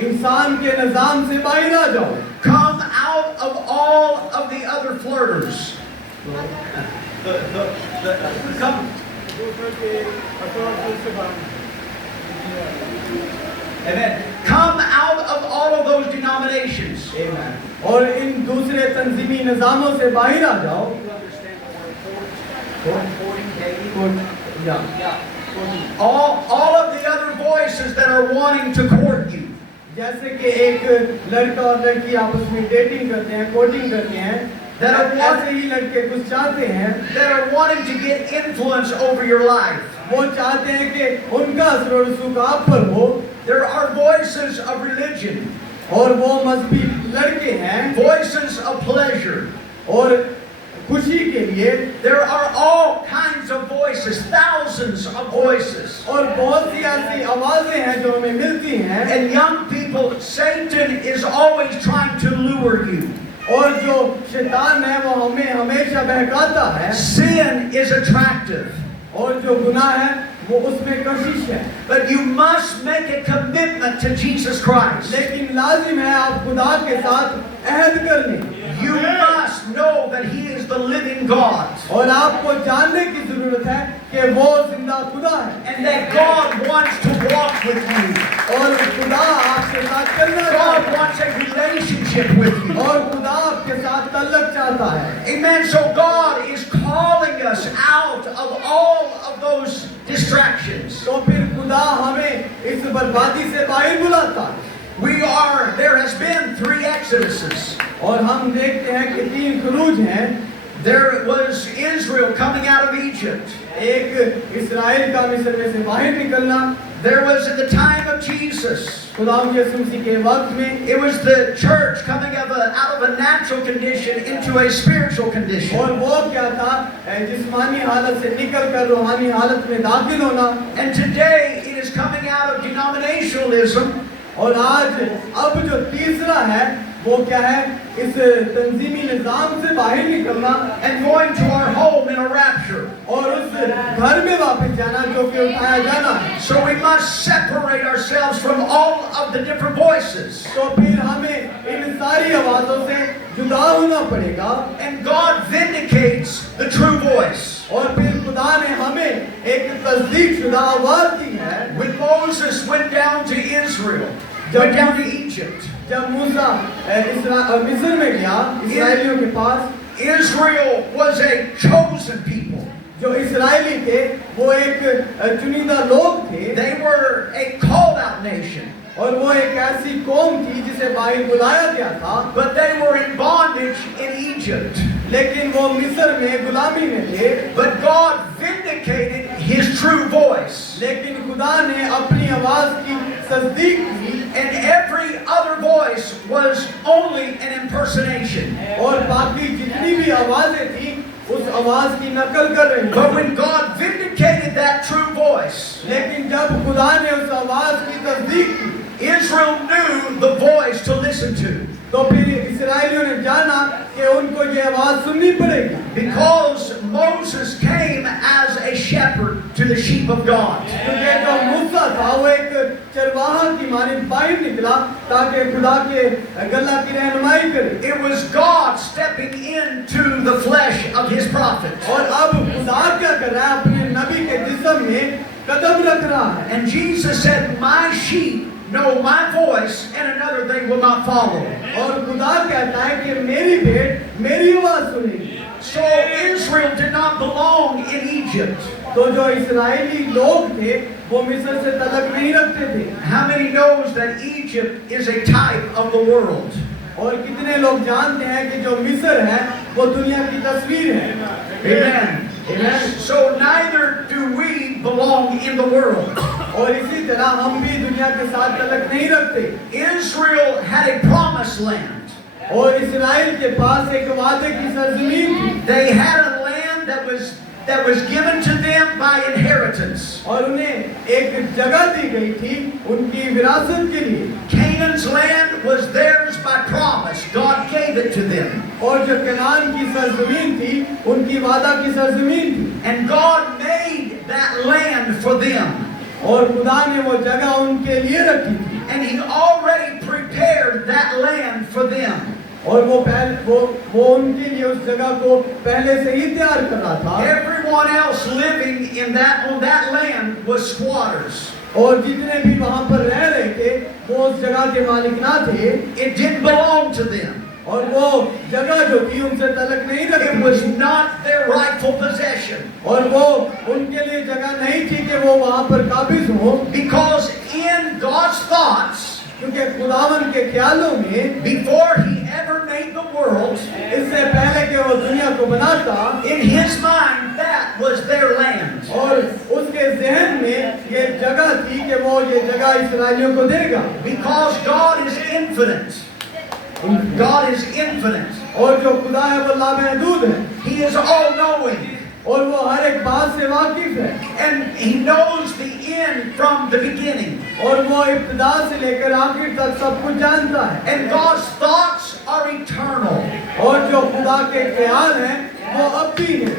इंसान के निजाम से बाहर आ जाओ Come out of all of the other flirters. Come. Amen. Come out of all of those denominations. और इन दूसरे तंजीमी निजामों से बाहर आ जाओ All of the other voices that are wanting to court you. जैसे कि एक लड़का और लड़की आपस में डेटिंग करते हैं कोटिंग करते हैं ऐसे ही लड़के कुछ चाहते हैं That are wanting to get influence over your life. वो चाहते हैं कि उनका असर और रसूख आप पर हो There are voices of religion, और वो मजहबी लड़के हैं voices of pleasure. और खुशी के लिए There are all kinds of voices, thousands of voices. और बहुत सी ऐसी आवाजें हैं जो हमें मिलती हैं And young people, Satan is always trying to lure you. और जो शैतान है वो हमें हमेशा बहकाता है Sin is attractive, और जो गुनाह है वो उसमें कशिश है but you must make a commitment to Jesus Christ. लेकिन लाजिम है आप खुदा के साथ अहद कर लें You must know that He is the living God, और आपको जानने की जरूरत है कि वो जिंदा खुदा है and that God wants to walk with you. और खुदा आपके साथ चलना God चाहता है wants a relationship with you. और खुदा आपके साथ तल्लक चाहता है Amen. So God is calling us out of all of those distractions. तो फिर खुदा हमें इस बर्बादी से बाहर बुलाता है There has been 3 Exoduses. और हम देखते हैं कि 3 खरूज हैं There was Israel coming out of Egypt. एक इस्राएल का मिस्र में से बाहर निकलना There was at the time of Jesus. खुदाम यीशु मसीह के वक्त में It was the church coming out of a natural condition into a spiritual condition. और वो क्या था जिस्मानी हालत से निकल कर रूहानी हालत में दाखिल होना And today it is coming out of denominationalism. और आज अब जो तीसरा है वो क्या है इस तंजीमी निजाम से बाहर निकलना And going to our home in a rapture. और उस घर में वापस जाना जो कि उठाया जाना है So we must separate ourselves from all of the different voices. तो फिर हमें इन सारी आवाजों से जुदा होना पड़ेगा। And God vindicates the true voice. और फिर खुदा ने हमें एक तस्दीक शुदा आवाज दी है। When Moses went down to Israel, went down to Egypt, जब मूसा मिस्र में गया इस्राएलियों के पास, Israel was a chosen people. जो इस्राएली थे वो एक चुनिंदा लोग थे। They were a called out nation. और वो एक ऐसी कौम थी जिसे बाहर बुलाया गया था। But they were in bondage in Egypt. लेकिन वो मिस्र में गुलामी में थे। But God vindicated His true voice. लेकिन खुदा ने अपनी आवाज की तस्दीक की। And every other voice was only an impersonation. और बाकी जितनी भी आवाजें थी उस आवाज की नकल कर रही But थी। when God vindicated that true voice, लेकिन जब खुदा ने उस आवाज की तस्दीक की, Israel knew the voice to listen to. तो फिर इस्राएलियों ने जाना कि उनको ये आवाज सुननी पड़ेगी। Because Moses came as a shepherd to the sheep of God. क्योंकि जो मूसा था वो एक चरवाहा की मानिंद बाहर निकला ताकि खुदा के गल्ला की रहनुमाई करे। It was God stepping into the flesh of His prophets. और अब खुदा क्या कर रहा है, अपने नबी के जिस्म में कदम रख रहा है। And Jesus said, "My sheep know my voice, and another they will not follow." और खुदा कहता है कि मेरी भेड़ मेरी आवाज सुनेगी। So Israel did not belong in Egypt. तो जो इस्राएली लोग थे वो मिस्र से तलक नहीं रखते थे। How many knows that Egypt is a type of the world? और कितने लोग जानते हैं कि जो मिस्र है वो दुनिया की तस्वीर है। Amen. Amen. So neither do we belong in the world. और इसी तरह हम भी दुनिया के साथ तलक नहीं रखते। Israel had a promised land. और इस्राएल के पास एक वादे की सरजमीन थी। They had a land that was given to them by inheritance. और उन्हें एक जगह दी गई थी उनकी विरासत के लिए। Canaan's land was theirs by promise. God gave it to them. और जो कनान की सरजमीन थी उनकी वादा की सरजमीन थी। And God made that land for them. और खुदा ने वो जगह उनके लिए रखी थी। And He already prepared that land for them. और वो उनके लिए उस जगह को पहले से ही तैयार कर रहा था। Everyone else living on that land was squatters. और जितने भी वहाँ पर रह रहे थे वो उस जगह के मालिक ना थे। It didn't belong to them. और वो जगह जो थी उनसे तलक नहीं It रखी was थी। not their rightful possession. और वो उनके लिए जगह नहीं थी कि वो वहाँ पर काबिज हो। Because in God's thoughts, क्योंकि खुदावन के ख्यालों में before He ever made the world, इससे पहले कि वो दुनिया को बनाता, in His mind that was their land. और उसके ज़हन में ये जगह थी कि वो ये जगह इस्राएलियों को देगा। Because God is infinite. God is infinite. और जो खुदा है वो लामहदूद है। He is all-knowing. और वो हर एक बात से वाकिफ है। And He knows the end from the beginning. और वो इब्तिदा से लेकर आखिर तक सब कुछ जानता है। And God's thoughts are eternal. और जो खुदा के ख्याल हैं वो अबदी हैं।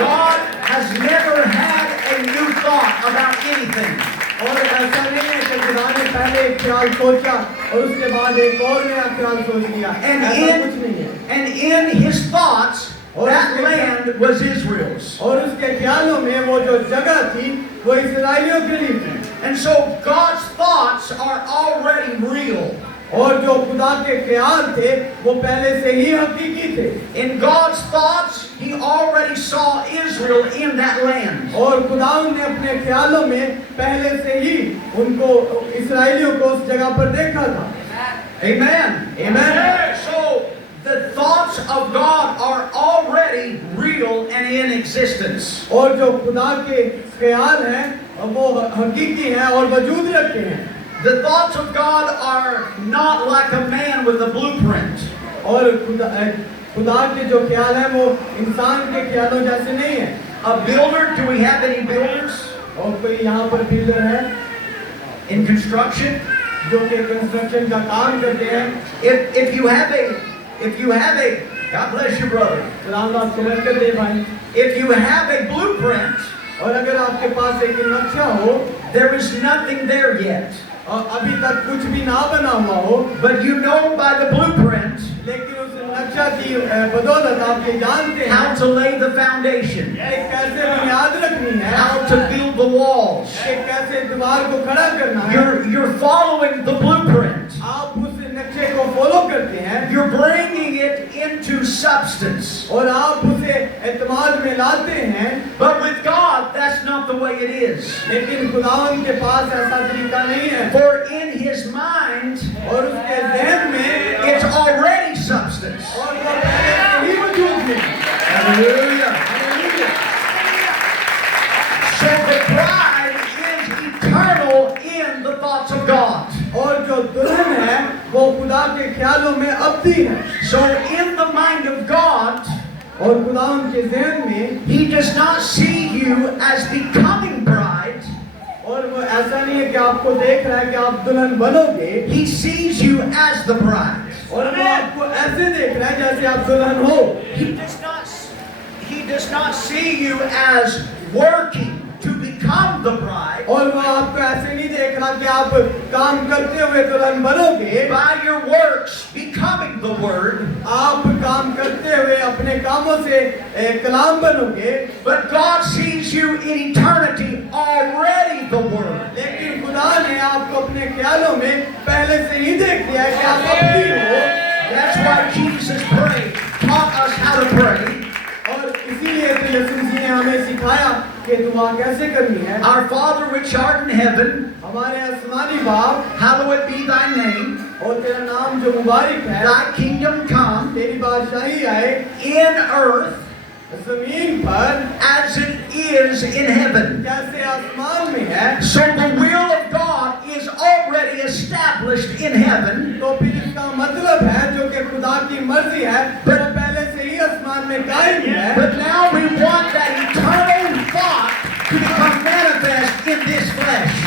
God has never had a new thought about anything. और ऐसा नहीं है कि खुदा ने पहले एक ख्याल सोचा और उसके बाद एक और नया ख्याल सोच लिया। ऐसा कुछ नहीं है। And in His thoughts, that land was Israel's. और उसके ख्यालों में वो जो जगह थी वो इस्राएलियों के लिए थी। And so God's thoughts are already real. और जो खुदा के ख्याल थे वो पहले से ही हकीकी थे। In God's thoughts, He already saw Israel in that land. और खुदावन ने अपने ख्यालों में पहले से ही उनको इस्राएलियों को उस जगह पर देखा था। Amen. Amen. So the thoughts of God are already real and in existence. और जो खुदा के ख्याल हैं वो हकीकी हैं और वजूद रखते हैं। The thoughts of God are not like a man with a blueprint. और खुदा के जो ख्याल हैं वो इंसान के ख्यालों जैसे नहीं है। A builder, do we have any builders और कोई यहाँ पर बिल्डर है in construction? जो कि कंस्ट्रक्शन का काम करते हैं। If you have a, God bless you, brother. सलाम आपको बरकत दे भाई। If you have a blueprint, और अगर आपके पास एक नक्शा हो there is nothing there yet. और अभी तक कुछ भी ना बना हुआ हो, but you know by the blueprint लेकिन उस नक्शा की बदौलत आप ये जानते हैं how to lay the foundation, कि कैसे बुनियाद रखनी है, how to build the walls. कि कैसे दीवार को खड़ा करना है। You're following the blueprint. आप उस नक्शे को फॉलो करते हैं You're bringing it into substance. और आप उसे एतमाद में लाते हैं, But with God, that's not the way it is. लेकिन खुदावन के पास ऐसा तरीका नहीं है। For in His mind, और उसके ज़हन में it's already substance. और वो पहले से ही मौजूद है। Hallelujah. Hallelujah. So the bride is eternal in the thoughts of God. और जो दुल्हन है वो खुदा के ख्यालों में अब्दी है। So in the mind of God, और खुदा उनके ज़हन में, He does not see you as becoming bride. और वो ऐसा नहीं है कि आपको देख रहा है कि आप दुल्हन बनोगे, He sees you as the bride. और वो आपको ऐसे देख रहा है जैसे आप दुल्हन हो। He does not see you as working to become the bride. और वो आपको ऐसे नहीं देख रहा कि आप काम करते हुए दुल्हन बनोगे, By your works becoming the word. आप काम करते हुए अपने कामों से कलाम बनोगे। But God sees you in eternity already the word. लेकिन खुदा ने आपको अपने ख्यालों में पहले से ही देख लिया है कि आप अब्दी हो। That's why Jesus prayed, taught us how to pray. और इसीलिए तो यीशु मसीह ने हमें सिखाया कि दुआ कैसे करनी है। Our Father which art in heaven, हमारे आसमानी बाप, hallowed be thy name. और तेरा नाम जो मुबारक है, Thy kingdom come तेरी बादशाही आए in earth जमीन पर as it is in heaven. जैसे आसमान में है। So the will of God is already established in heaven. तो फिर इसका मतलब है जो कि खुदा की मर्जी है वो पहले से ही आसमान में कायम है। But now we want that eternal thought to become manifest in this flesh.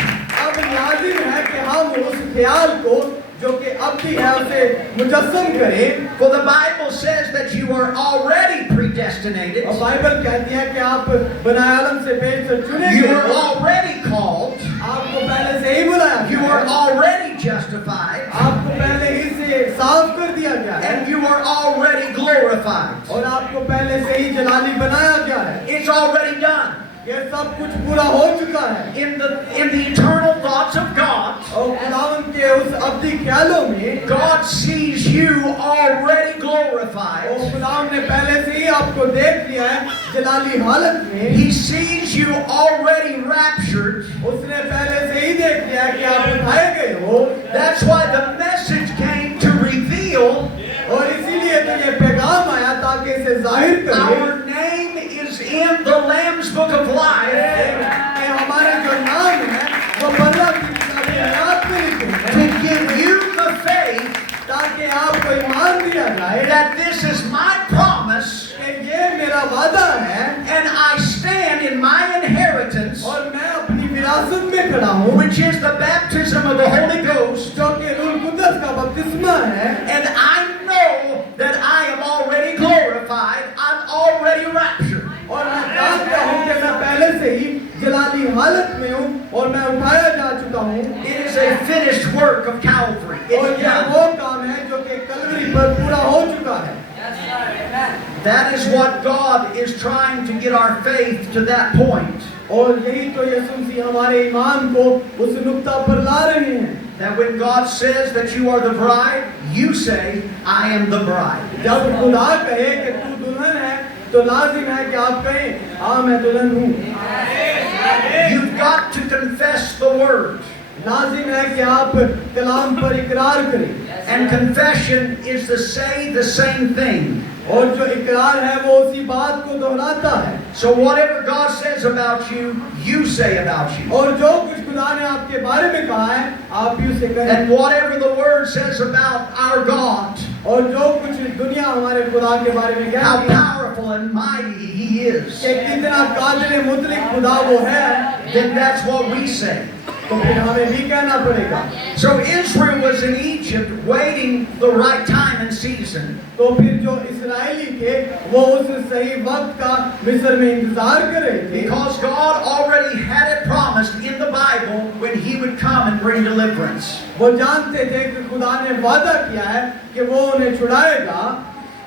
अब लाजिम है कि हम उस ख्याल को जो कि अब भी है उसे मुजस्सम करें। For the Bible says that you are already predestinated. और बाइबल कहती है कि आप बनाए आलम से पहले से चुने You गए are हो। already called. आपको पहले से ही बुलाया You गया are है। already justified. आपको पहले ही से साफ कर दिया गया है And you are already glorified. और आपको पहले से ही जलाली बनाया गया है। It's already done. ये सब कुछ पूरा हो चुका है। In the eternal thoughts of God, और खुदावन के उस अब्दी ख्यालों में God sees you already glorified. और खुदावन ने पहले से ही आपको देख लिया है जलाली हालत में। He sees you already raptured. उसने पहले से ही देख लिया है कि आप उठाए गए हो। That's why the message came to reveal और इसीलिए तो ये पैगाम आया ताकि इसे जाहिर करे our name is in the Lamb's Book of Life. कि हमारे जो नाम है वो बल्ला की किताब हयात में लिखे हैं To give you the faith ताकि आपको ईमान दिया जाए that this is my promise कि ये मेरा वादा है and I stand in my inheritance, और मैं अपनी विरासत में खड़ा हूँ which is the baptism of the Holy Ghost. जो कि रूह कुदस का बपतिस्मा है। And I know that I am already glorified. I'm already raptured. और मैं जानता हूँ कि मैं पहले से ही जलाली हालत में हूँ और मैं उठाया जा चुका हूँ। It is a finished work of Calvary. और It's यह done. वो काम है जो कि कलवरी पर पूरा हो चुका है। That is what God is trying to get our faith to that point. और यही तो यीशु मसीह हमारे ईमान को उस नुक्ता पर ला रहे हैं। That when God says that you are the bride, you say, I am the bride. जब खुदा कहे कि तू दुल्हन है तो लाजिम है कि आप कहें हाँ मैं दुल्हन हूँ। You've got to confess the word. लाजिम है कि आप कलाम पर इकरार करें। And confession is to say the same thing. और जो इकरार है वो उसी बात को दोहराता है। So whatever God says about you, you say about you. और जो कुछ खुदा ने आपके बारे में कहा है आप भी उसे कहें। And whatever the word says about our God, और जो कुछ दुनिया हमारे खुदा के बारे में how कहती है powerful and mighty He is, कि कितना कादिर मुतलिक खुदा वो है, then that's what we say. तो फिर हमें भी कहना पड़ेगा। So Israel was in Egypt waiting the right time and season. तो फिर जो इस्राएली थे वो उस सही वक्त का मिस्र में इंतजार कर रहे थे, Because God already had it promised in the Bible when He would come and bring deliverance. वो जानते थे कि खुदा ने वादा किया है कि वो उन्हें छुड़ाएगा,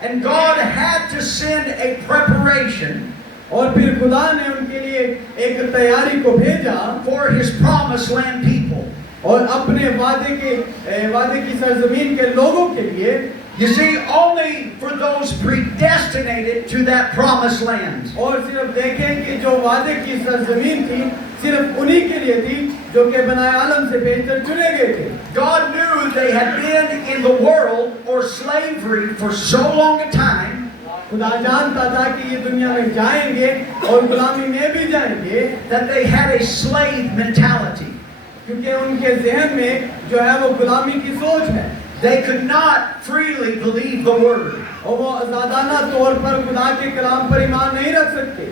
And God had to send a preparation और फिर खुदा ने उनके लिए एक तैयारी को भेजा for His promised land people. और अपने वादे की सरजमीन के लोगों के लिए। You see, only for those predestinated to that promised land. और सिर्फ देखें कि जो वादे की सरजमीन थी सिर्फ उन्हीं के लिए थी जो कि बनाए आलम से बेहतर चुने गए थे। God knew they had been in the world or slavery for so long a time खुदा जानता था कि ये दुनिया में जाएंगे और गुलामी में भी जाएंगे, that they had a slave mentality. क्योंकि उनके ज़हन में जो है वो गुलामी की सोच है। They could not freely believe the word. और वो आज़ादाना तौर पर खुदा के कलाम पर ईमान नहीं रख सकते।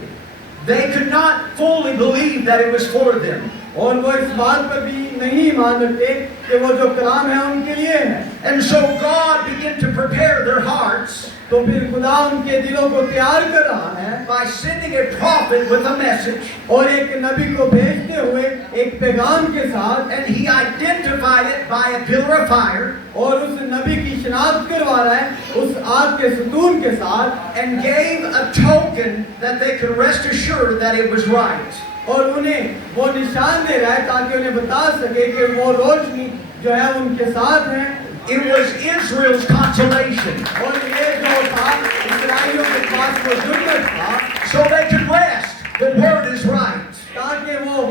They could not fully believe that it was for them. और वो इस बात पर भी नहीं मान रखते कि वो जो कलाम है उनके लिए है। And so God began to prepare their hearts तो फिर खुदा उनके दिलों को तैयार कर रहा है by sending a prophet with a message. और एक नबी को भेजते हुए एक पैगाम के साथ, And he identified it by a pillar of fire और उस नबी की शिनाख्त करवा रहा है उस आग के सतून के साथ, and gave a token that they could rest assured that it was right. और उन्हें वो निशान दे रहा है ताकि उन्हें बता सके कि वो रोशनी जो है उनके साथ है। It was Israel's consolation, और ये जो था इस्राएलियों के पास वो जुन्नत था so they could rest. The word is right. ताकि वो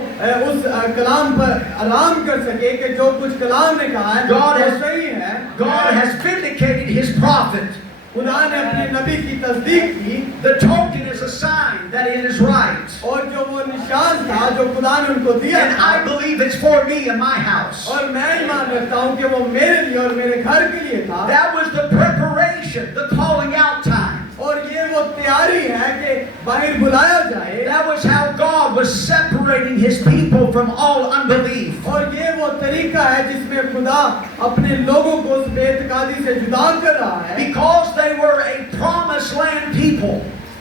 उस कलाम पर आराम कर सके कि जो कुछ कलाम ने कहा है God वो has- सही है। God has vindicated His prophet. खुदा ने अपने नबी की तस्दीक की The token is a sign that it is right. और जो वो निशान था जो खुदा ने उनको दिया And था, I believe it's for me and my house. और मैं ईमान रखता हूँ कि वो मेरे लिए और मेरे घर के लिए था। That was the preparation, the calling out time. और ये वो तैयारी है कि बाहर बुलाया जाए। That was how God was separating His people from all unbelief. और ये वो तरीका है जिसमें खुदा अपने लोगों को उस बेइत्कादी से जुदा कर रहा है, Because they were a promised land people.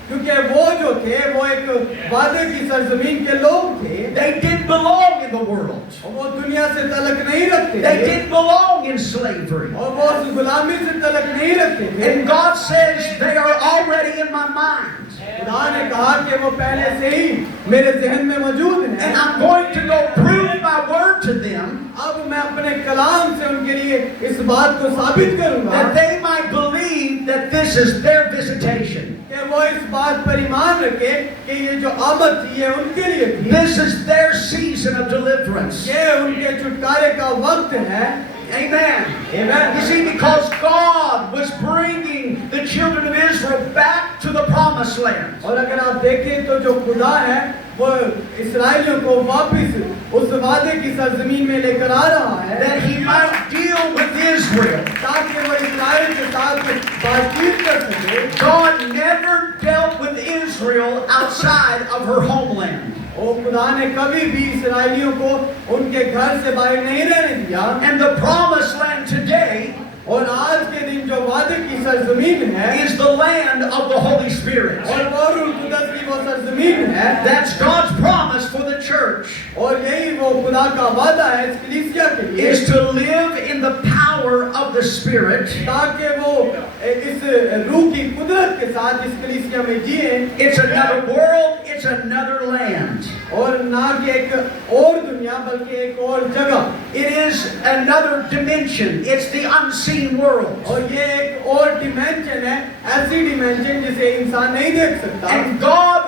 क्योंकि वो जो थे वो एक वादे की सरजमीन के लोग थे। They didn't belong in the world. और वो दुनिया से तलक नहीं रखते They थे didn't belong in slavery. और वो उस गुलामी से तलक नहीं रखते थे। And God says they are already in my mind. खुदा ने कहा कि वो पहले से ही मेरे ज़हन में मौजूद And हैं। I'm going to go prove my word to them अब मैं अपने कलाम से उनके लिए इस बात को साबित करूंगा that they might believe that this is their visitation. कि वो इस बात पर ईमान रखे कि ये जो आमद थी ये उनके लिए थी, This is their season of deliverance. ये उनके छुटकारे का वक्त है। Amen. Amen. You see, because God was bringing the children of Israel back to the promised land. और अगर आप देखें तो जो खुदा है वो इस्राएलियों को वापस उस वादे की सरजमीन में लेकर आ रहा है That He might deal with Israel. ताकि वो इस्राएल के साथ बातचीत कर सके। God never dealt with Israel outside of her homeland. और खुदा ने कभी भी इस्राएलियों को उनके घर से बाहर नहीं रहने दिया। And the promised land today और आज के दिन जो वादे की सरजमीन है is the land of the Holy Spirit. और वो रूह कुदस की वो सरजमीन है, That's God's promise for the church, और यही वो खुदा का वादा है इस कलीसिया के लिए, is to live in the power of the Spirit. ताकि वो इस रूह की कुदरत के साथ इस कलीसिया में जिए। It's another world, it's another land. और ना कि एक और दुनिया बल्कि एक और जगह, It is another dimension. It's the unseen world. और ये एक और डिमेंशन है, ऐसी डिमेंशन जिसे इंसान नहीं देख सकता। And God,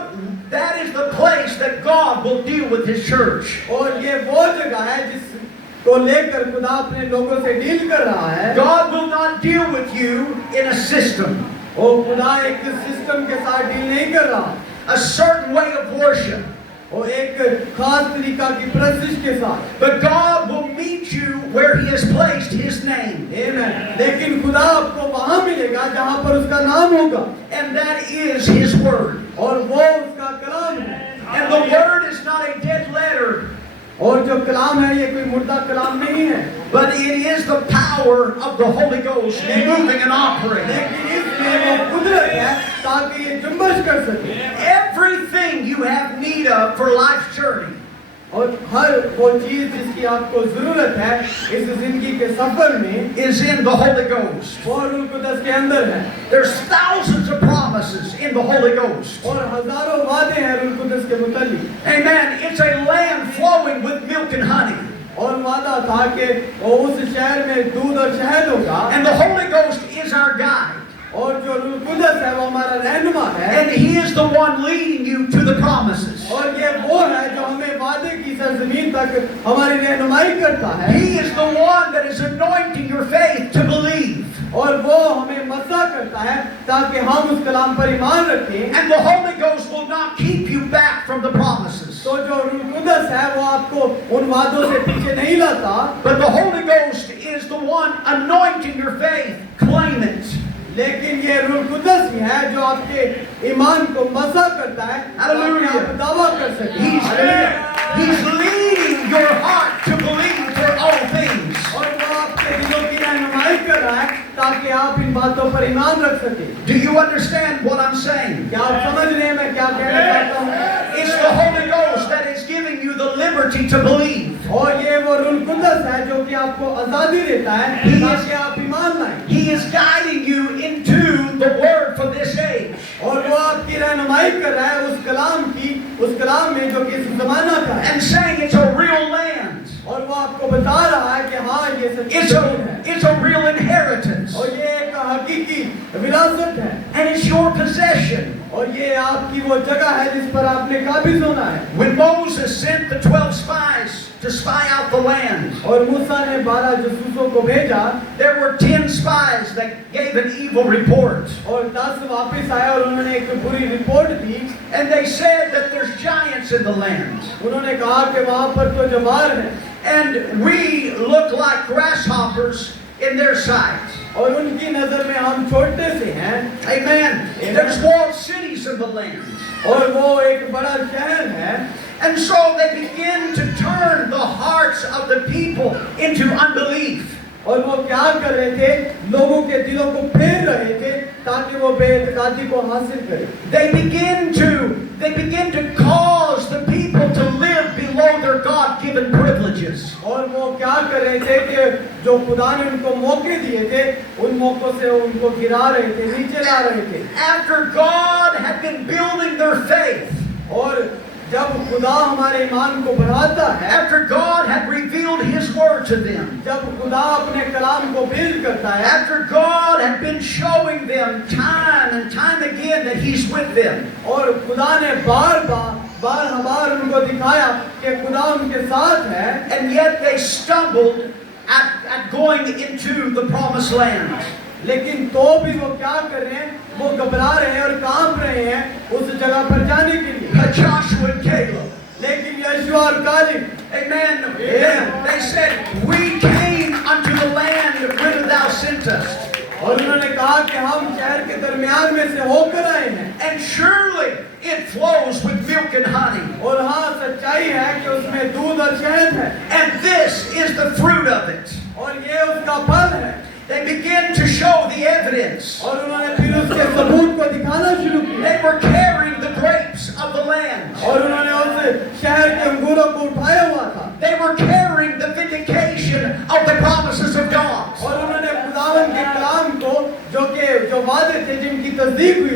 that is the place that God will deal with His church. और ये वो जगह है जिसको लेकर खुदा अपने लोगों से डील कर रहा है। God will not deal with you in a system, और खुदा एक सिस्टम के साथ डील नहीं कर रहा, a certain way of worship. और एक खास तरीका की प्रशिश के साथ। But God will meet you where He has placed His name. आमीन। लेकिन खुदा आपको वहां मिलेगा जहां पर उसका नाम होगा, And that is His word. और वो उसका कलाम है। And the word is not a dead letter. और जो कलाम है ये कोई मुर्दा कलाम नहीं है, but it is the power of the Holy Ghost moving and operating. लेकिन इसमें वो कुदरत है ताकि ये जुम्बश कर सके। Everything you have need of for life's journey और हर वो चीज जिसकी आपको जरूरत है इस जिंदगी के सफर में is in the Holy Ghost. वो रूह कुदस के अंदर है। There's thousands of promises in the Holy Ghost. और हजारों वादे हैं रूह कुदस के मुतालिक। Amen. It's a land flowing with milk and honey. और वादा था कि उस शहर में दूध और शहद होगा। And the Holy Ghost is our guide. और जो रूह कुदस है वो हमारा रहनुमा है। And He is the one leading you to the promises. और ये वो है जो हमें वादे की सरजमीन तक हमारी रहनुमाई करता है। He is the one that is anointing your faith to believe. और वो हमें मसा करता है ताकि हम उस कलाम पर ईमान रखें। And the Holy Ghost will not keep you back from the promises. तो जो रूह कुदस है वो आपको उन वादों से पीछे नहीं लाता। But the Holy Ghost is the one anointing your faith. Claim it. लेकिन ये रूह कुदस ही है जो आपके ईमान को मसा करता है ताकि आप दावा कर सकें। He's leading your heart to believe for all things. और वो आपके दिलों की रहनुमाई कर रहा है ताकि आप इन बातों पर ईमान रख सकें। Do you understand what I'm saying? क्या आप समझ रहे हैं मैं क्या कहना चाहता हूँ? It's the Holy Ghost that is giving you the liberty to believe. और ये वो रूह कुदस है जो कि आपको आजादी देता है ताकि आप ईमान लाएं। He is guiding you into the word for this age. और वो आपकी रहनुमाई कर रहा है उस कलाम में जो कि इस जमाना का है। And saying it's a real land. और वो आपको बता रहा है कि हाँ ये सच्ची जमीन है It's a real inheritance. और ये एक हकीकी विरासत है And it's your possession. और ये आपकी वो जगह है जिस पर आपने काबिज होना है। When Moses sent the 12 spies to spy out the land, और मूसा ने 12 जासूसों को भेजा there were 10 spies that gave an evil report. और 10 वापस आए और उन्होंने एक बुरी रिपोर्ट दी। And they said that there's giants in the land. उन्होंने कहा कि वहाँ पर तो जवार हैं And we look like grasshoppers in their sight. और उनकी नजर में हम छोटे से हैं। Amen. There's walled cities in the land. और वो एक बड़ा शहर है। And so they begin to turn the hearts of the people into unbelief. और वो क्या कर रहे थे? लोगों के दिलों को फेर रहे थे ताकि वो बेइत्तेकादी को हासिल करें। They begin to cause the people to live below their God-given privileges. और वो क्या कर रहे थे कि जो खुदा ने उनको मौके दिए थे उन मौकों से उनको गिरा रहे थे, नीचे ला रहे थे। After God had been building their faith, और जब खुदा हमारे ईमान को बढ़ाता है, after God had revealed His word to them, जब खुदा अपने कलाम को बिल्ड करता है, after God had been showing them time and time again that He's with them, और खुदा ने बार उनको दिखाया कि खुदा उनके साथ है, and yet they stumbled at going into the promised land. लेकिन तो भी वो क्या कर रहे हैं? वो घबरा रहे हैं और कांप रहे हैं उस जगह पर जाने के लिए। Joshua and Caleb, लेकिन यहोशू और Caleb, amen, they said, we came unto the land whither thou sent us. और उन्होंने कहा कि हम शहर के दरमियान में से होकर आए हैं And surely it flows with milk and honey. और हाँ सच्चाई है कि उसमें दूध और शहद है And this is the fruit of it. और ये उसका फल है। They begin to show the evidence. और उन्होंने फिर उसके सबूत को दिखाना शुरू किया They were carrying the grapes of the land. और उन्होंने उस शहर के अंगूरों को उठाया हुआ था They were carrying the vindication of the promises of God. और उन्होंने खुदावन के कलाम को जो वादे थे जिनकी तस्दीक हुई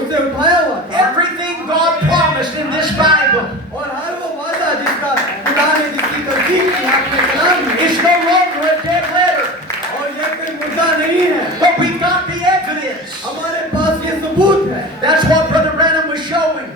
उसे उठाया हुआ था। Everything God promised in this Bible और हर वो वादा जिसका खुदा ने जिसकी तस्दीक की अपने कलाम में is no longer a dead letter. और ये कोई मुद्दा नहीं है, But we got the evidence. हमारे पास ये सबूत है। That's what Brother Branham was showing.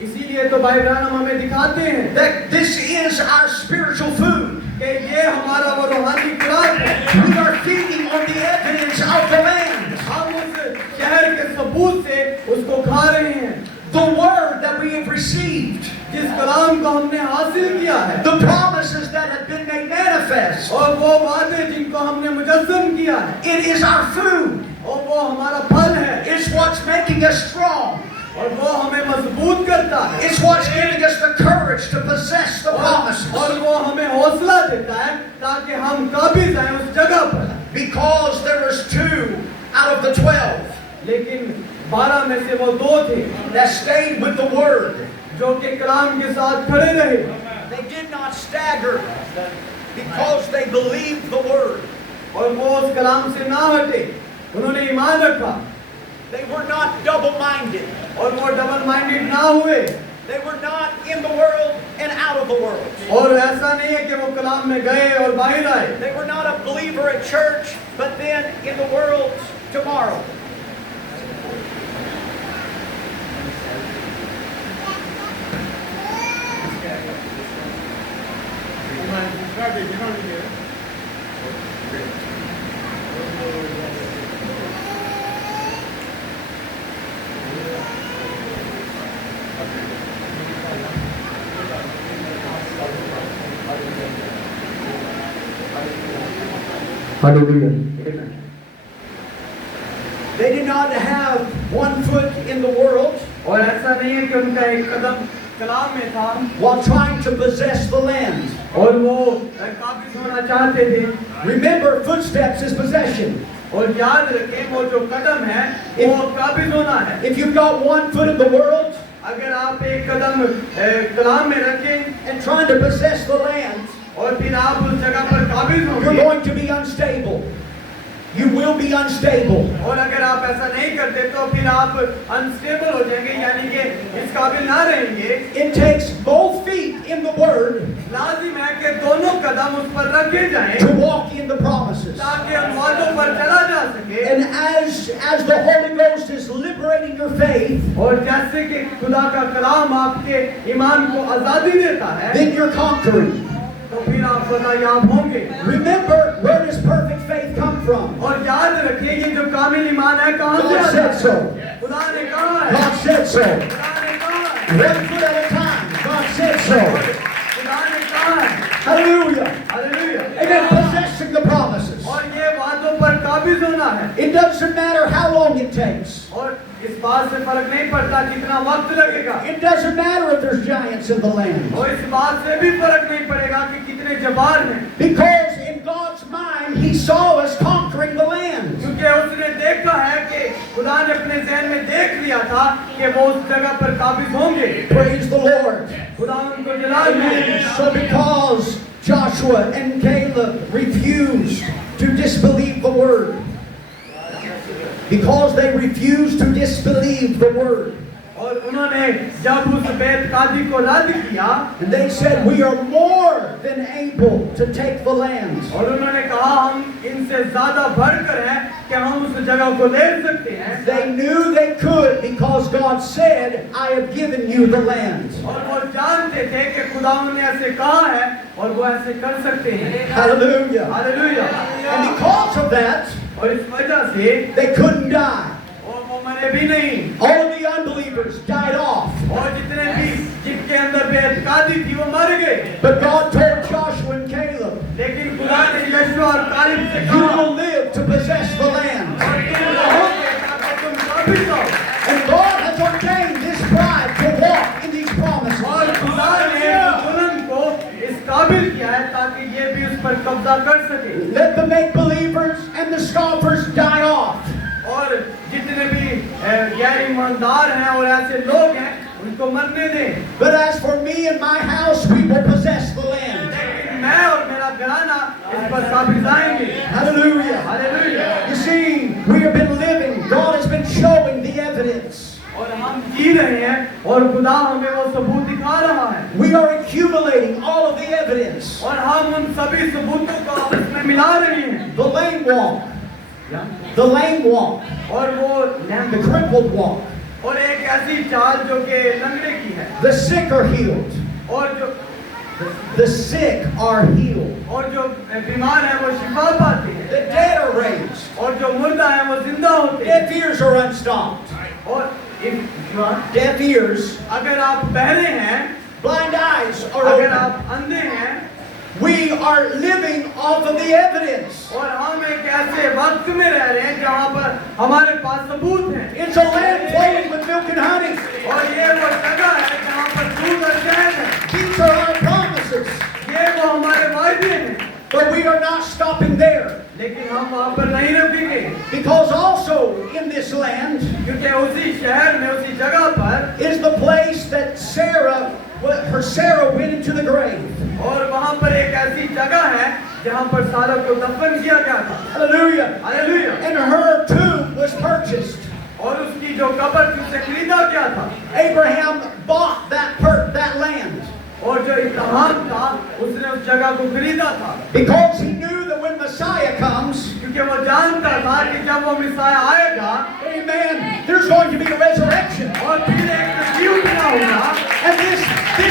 इसीलिए तो भाई ब्रानम हमें दिखाते हैं That this is our spiritual food. कि ये हमारा वो रूहानी खुराक है। We are feeding on the evidence of the land. हम उस शहर के सबूत से उसको खा रहे हैं। The word that we have received. जिस कलाम को हमने हासिल किया है The promises that have been made manifest. और वो वादे जिनको हमने मुजस्सम किया है It is our food. और वो हमारा फल है। It's what's making us strong. और वो हमें मजबूत करता है It's what's giving us the courage to possess the और promises. वो हमें हौसला देता है ताकि हम काबिज आए उस जगह पर Because there was 2 out of the 12 लेकिन 12 में से वो 2 थे that stayed with the word. जो कि कलाम के साथ खड़े रहे They did not stagger because they believed the word. और वो उस कलाम से ना हटे उन्होंने ईमान रखा They were not double-minded. और वो डबल माइंडेड ना हुए They were not in the world and out of the world. और ऐसा नहीं है कि वो कलाम में गए और बाहर आए They were not a believer at church, but then in the world tomorrow. Hallelujah. Amen. They did not have one foot in the world और ऐसा नहीं है कि उनका एक कदम कलाम में था while trying to possess the land. और वो काबिज होना चाहते थे Remember, footsteps is possession. और याद रखें वो जो कदम है वो काबिज होना है If you've got one foot in the world अगर आप एक कदम कलाम में रखें and trying to possess the land, और फिर आप उस जगह पर काबिज you're होंगे going to be unstable. You will be unstable. और अगर आप ऐसा नहीं करते तो फिर आप अनस्टेबल हो जाएंगे यानी कि इस काबिल ना रहेंगे It takes both feet in the word लाजिम है कि दोनों कदम उस पर रखे जाएं to walk in the promises. ताकि उन वादों पर चला जा सके And as the Holy Ghost is liberating your faith, और जैसे कि खुदा का कलाम आपके ईमान को आजादी देता है then you're conquering. तो फिर आप फतेहयाब होंगे Remember, where does perfect faith come from? और याद रखिए ये जो कामिल ईमान है कहाँ से God आता said है so. खुदा ने कहा है God said so. खुदा ने कहा है One foot at a time. God said so. खुदा ने कहा है Hallelujah. Hallelujah Amen. Possessing the promises. और ये वादों पर काबिज होना है It doesn't matter how long it takes. और इस बात से फर्क नहीं पड़ता कितना वक्त लगेगा It doesn't matter if there's giants in the land. और इस बात से भी फर्क नहीं पड़ेगा कि कितने जबार हैं Because in God's mind, He saw us conquering the land. क्योंकि उसने देखा है कि खुदा ने अपने ज़हन में देख लिया था कि वो उस जगह पर काबिज होंगे Praise the Lord. खुदा उनको जलाल दे So because Joshua and Caleb refused to disbelieve the word, because they refused to disbelieve the word, और उन्होंने जब उस बेत कादी को रद्द किया and they said, we are more than able to take the land. और उन्होंने कहा हम इनसे ज्यादा बढ़कर हैं कि हम उस जगह को ले सकते हैं They knew they could because God said, I have given you the land. और वो जानते थे कि खुदा ने ऐसे कहा है और वो ऐसे कर सकते हैं Hallelujah. Hallelujah And because of that, और इस वजह से they couldn't die. और वो मरे भी नहीं All of the unbelievers died off. और जितने भी जिनके अंदर बेअतकादी थी वो मर गए But God told Joshua and Caleb, लेकिन खुदा ने यशुआ और कालेब से you कहा will live to possess the land. और तुम रहोगे ताकि तुम काबिज हो And God has ordained this bride to walk in these promises. और खुदा ने दुल्हन को इस काबिल किया है ताकि ये भी उस पर कब्जा कर सके Let the make-believers and the scoffers die off. और जितने भी गैर ईमानदार हैं और ऐसे लोग हैं उनको मरने दें But as for me and my house, we will possess the land. लेकिन मैं और मेरा घराना इस पर काबिज आएंगे Hallelujah. Hallelujah You see, we have been living. God has been showing the evidence. और हम जी रहे हैं और खुदा हमें वो सबूत दिखा रहा है We are accumulating all of the evidence. और हम उन सभी सबूतों को आपस में मिला रहे हैं The lame walk. The lame walk. और वो The crippled walk. और एक ऐसी चाल जो कि लंगड़े की है The sick are healed. और जो The sick are healed. और जो बीमार है वो शिफा पाते हैं The dead are raised. और जो मुर्दा है वो जिंदा होते हैं Deaf ears are unstopped. और Deaf ears, अगर आप बहरे हैं blind eyes are अगर open. आप अंधे हैं We are living off of the evidence. और हम एक ऐसे वक्त में रह रहे हैं जहाँ पर पर हमारे पास सबूत हैं। It's a land flowing with milk and honey. और ये वो जगह है जहाँ पर दूध और शहद है। These are our promises. ये वो हमारे वायदे हैं। But we are not stopping there. लेकिन हम वहाँ पर नहीं रुकेंगे, Because also in this land क्योंकि उसी शहर में, उसी जगह पर is the place that Sarah went into the grave. और वहाँ पर एक ऐसी जगह है जहाँ पर सारा को दफन किया गया था। Hallelujah. Hallelujah. And her tomb was purchased. और उसकी जो कब्र थी उसे खरीदा गया था। Abraham bought that land. और जो इब्राहिम था उसने उस जगह को खरीदा था, Because he knew that when Messiah comes, क्योंकि वो जानता था कि जब वो मिसाया आएगा amen, there's going to be a resurrection. और फिर एक जीवना होगा And this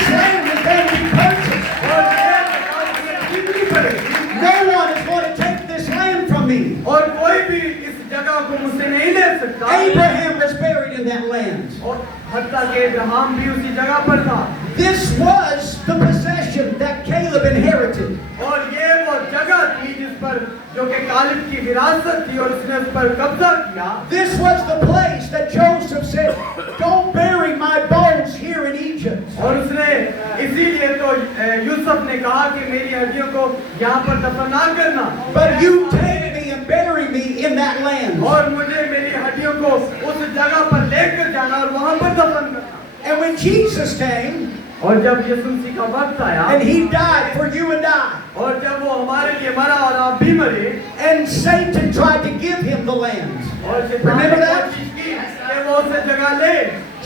land is going to be purchased. और ये जगह उसे खरीदनी पड़ेगी। No one is going to take this land from me. और कोई भी इस जगह को मुझसे नहीं ले सकता। Abraham was buried in that land. और हत्ता के इब्राहिम भी उसी जगह पर था। This was the possession that Caleb inherited. और ये वो जगह थी जिस पर जो कि कालिब की विरासत थी और उसने उस पर कब्जा किया। This was the place that Joseph said, "Don't bury my bones here in Egypt." और उसने इसीलिए तो यूसुफ ने कहा कि मेरी हड्डियों को यहाँ पर दफन ना करना, But you take me and bury me in that land. और मुझे मेरी हड्डियों को उस जगह पर लेकर जाना और वहाँ पर दफन करना। And when Jesus came, और जब यीशु मसीह का वक्त आया and he died for you and I, और जब वो हमारे लिए मरा और आप भी मरे, and Satan tried to give him the land. और शैतान ने Remember that? कोशिश की कि वो उसे जगह ले।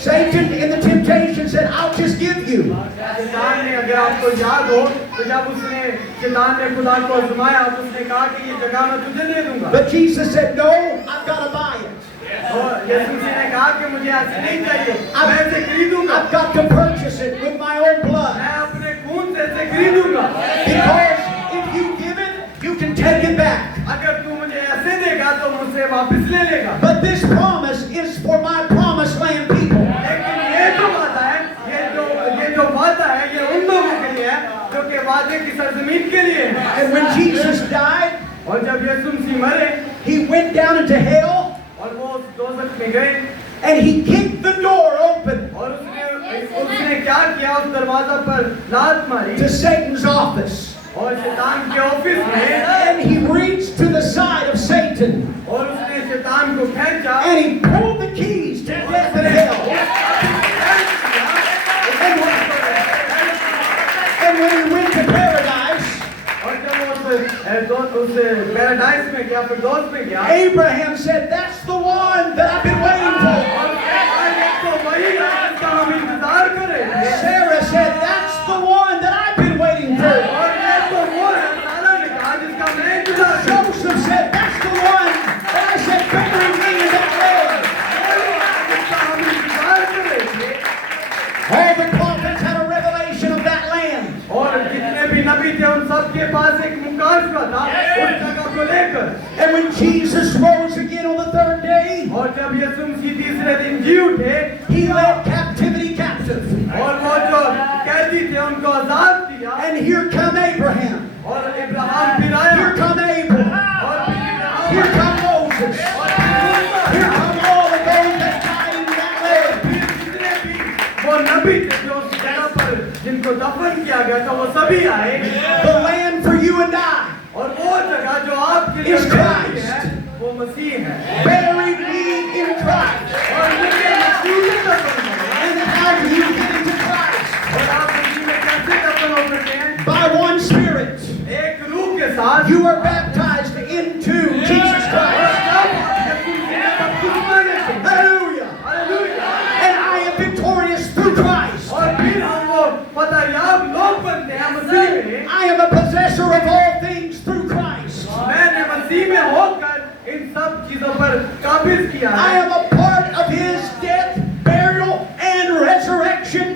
Satan in the temptation said, "I'll just give you." शैतान ने, अगर आपको याद हो, तो जब उसने शैतान ने खुदा को आजमाया तो उसने कहा कि ये जगह मैं तुझे दे दूंगा। But Jesus said, "No, I've got to buy it. और यीशु मसीह ने कहा कि मुझे ऐसे नहीं चाहिए, मैं इसे खरीदूंगा, I've got to purchase it with my own blood. मैं अपने खून से इसे खरीदूंगा। Because if you give it, you can take it back. अगर तू मुझे ऐसे देगा तो मुझसे वापस ले लेगा। But this promise is for my promised land people. लेकिन ये जो वादा है, ये जो वादा है, ये उन लोगों के लिए है जो कि वादे की सरजमीन के लिए है। And when Jesus died, और जब यीशु मसीह मरे he went down into hell और वो उस दोज़ख में गए and he kicked the door open और उसने क्या किया, उस दरवाजा पर लात मारी to Satan's office. और शैतान के ऑफिस में, And he reached to the side of Satan और उसने शैतान को खींचा and he pulled the keys to death and hell. And when he went to paradise, और जब वो उस पैराडाइस में गया, फिरदौस में गया, Abraham said, "That's the one that I've been waiting for." और ये तो वही है जिसका हम इंतजार कर रहे थे। Sarah said, "That's the one that I've been waiting for." और ये तो वो है, सारा ने कहा, जिसका मैं इंतजार कर रहा हूँ। Joseph said, "That's the one that I said, bury me in that land." जिसका हम इंतजार कर रहे थे। All the prophets had a revelation of that land. और जितने भी नबी थे उन सबके पास एक मुकाशवा था उस जगह को लेकर। And when Jesus rose again on the third day, और जब यीशु मसीह तीसरे दिन जी उठे he led captivity captive. और वो जो कैदी थे उनको आजाद किया, And here come Abraham. और इब्राहिम फिर आया, Here come Abel. और फिर इब्राहिम Here come Moses. और फिर मूसा, Here come all of those that died in that land. फिर जितने भी वो नबी थे जो उस जगह पर जिनको दफन किया गया था वो सभी आए। The land for you and I. और वो जगह जो आपके लिए Is मेरी है Christ. वो मसीह है। Bury me in Christ. और मुझे मसीह में दफन करो। And how do you get into Christ? और आप मसीह में कैसे दफन हो सकते हैं? By one Spirit. एक रूह के साथ। You are baptized into Jesus Christ. Hallelujah. And I am victorious through Christ. और फिर हम वो फतहयाब लोग बनते हैं मसीह में। I am a possessor of all things through Christ. मैंने मसीह में होकर इन सब चीजों पर काबिज किया I है। am a part of His death, burial, and resurrection.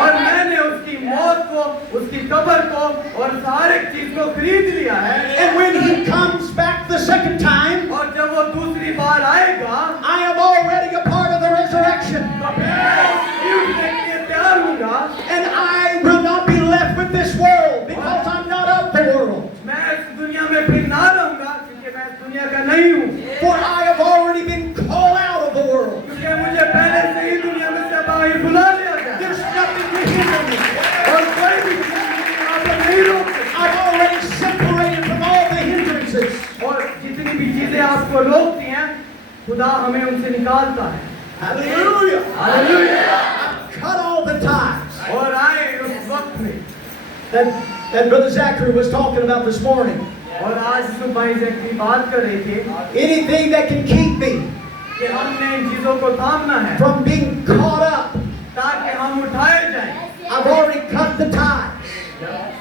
और मैंने उसकी मौत को, उसकी कब्र को और हर एक चीज को खरीद लिया है। And when He comes back the second time, और जब वो दूसरी बार आएगा I am already a part of the resurrection. तो फिर मैं उसकी उठने के लिए तैयार हूँगा। And I will not be left with this world because I'm not of the world. मैं इस दुनिया में फिर ना रहूँगा क्योंकि मैं इस दुनिया का नहीं हूँ। For I have को रोकती हैं, खुदा हमें उनसे निकालता है। Hallelujah. Hallelujah. Cut all the ties. और आए उस वक्त में, That Brother Zachary was talking about this morning. और आज यीशु भाई से की बात कर रहे थे Anything that can keep me कि हमने इन चीजों को थामना है from being caught up, ताकि हम उठाए जाएं। I've already cut the ties.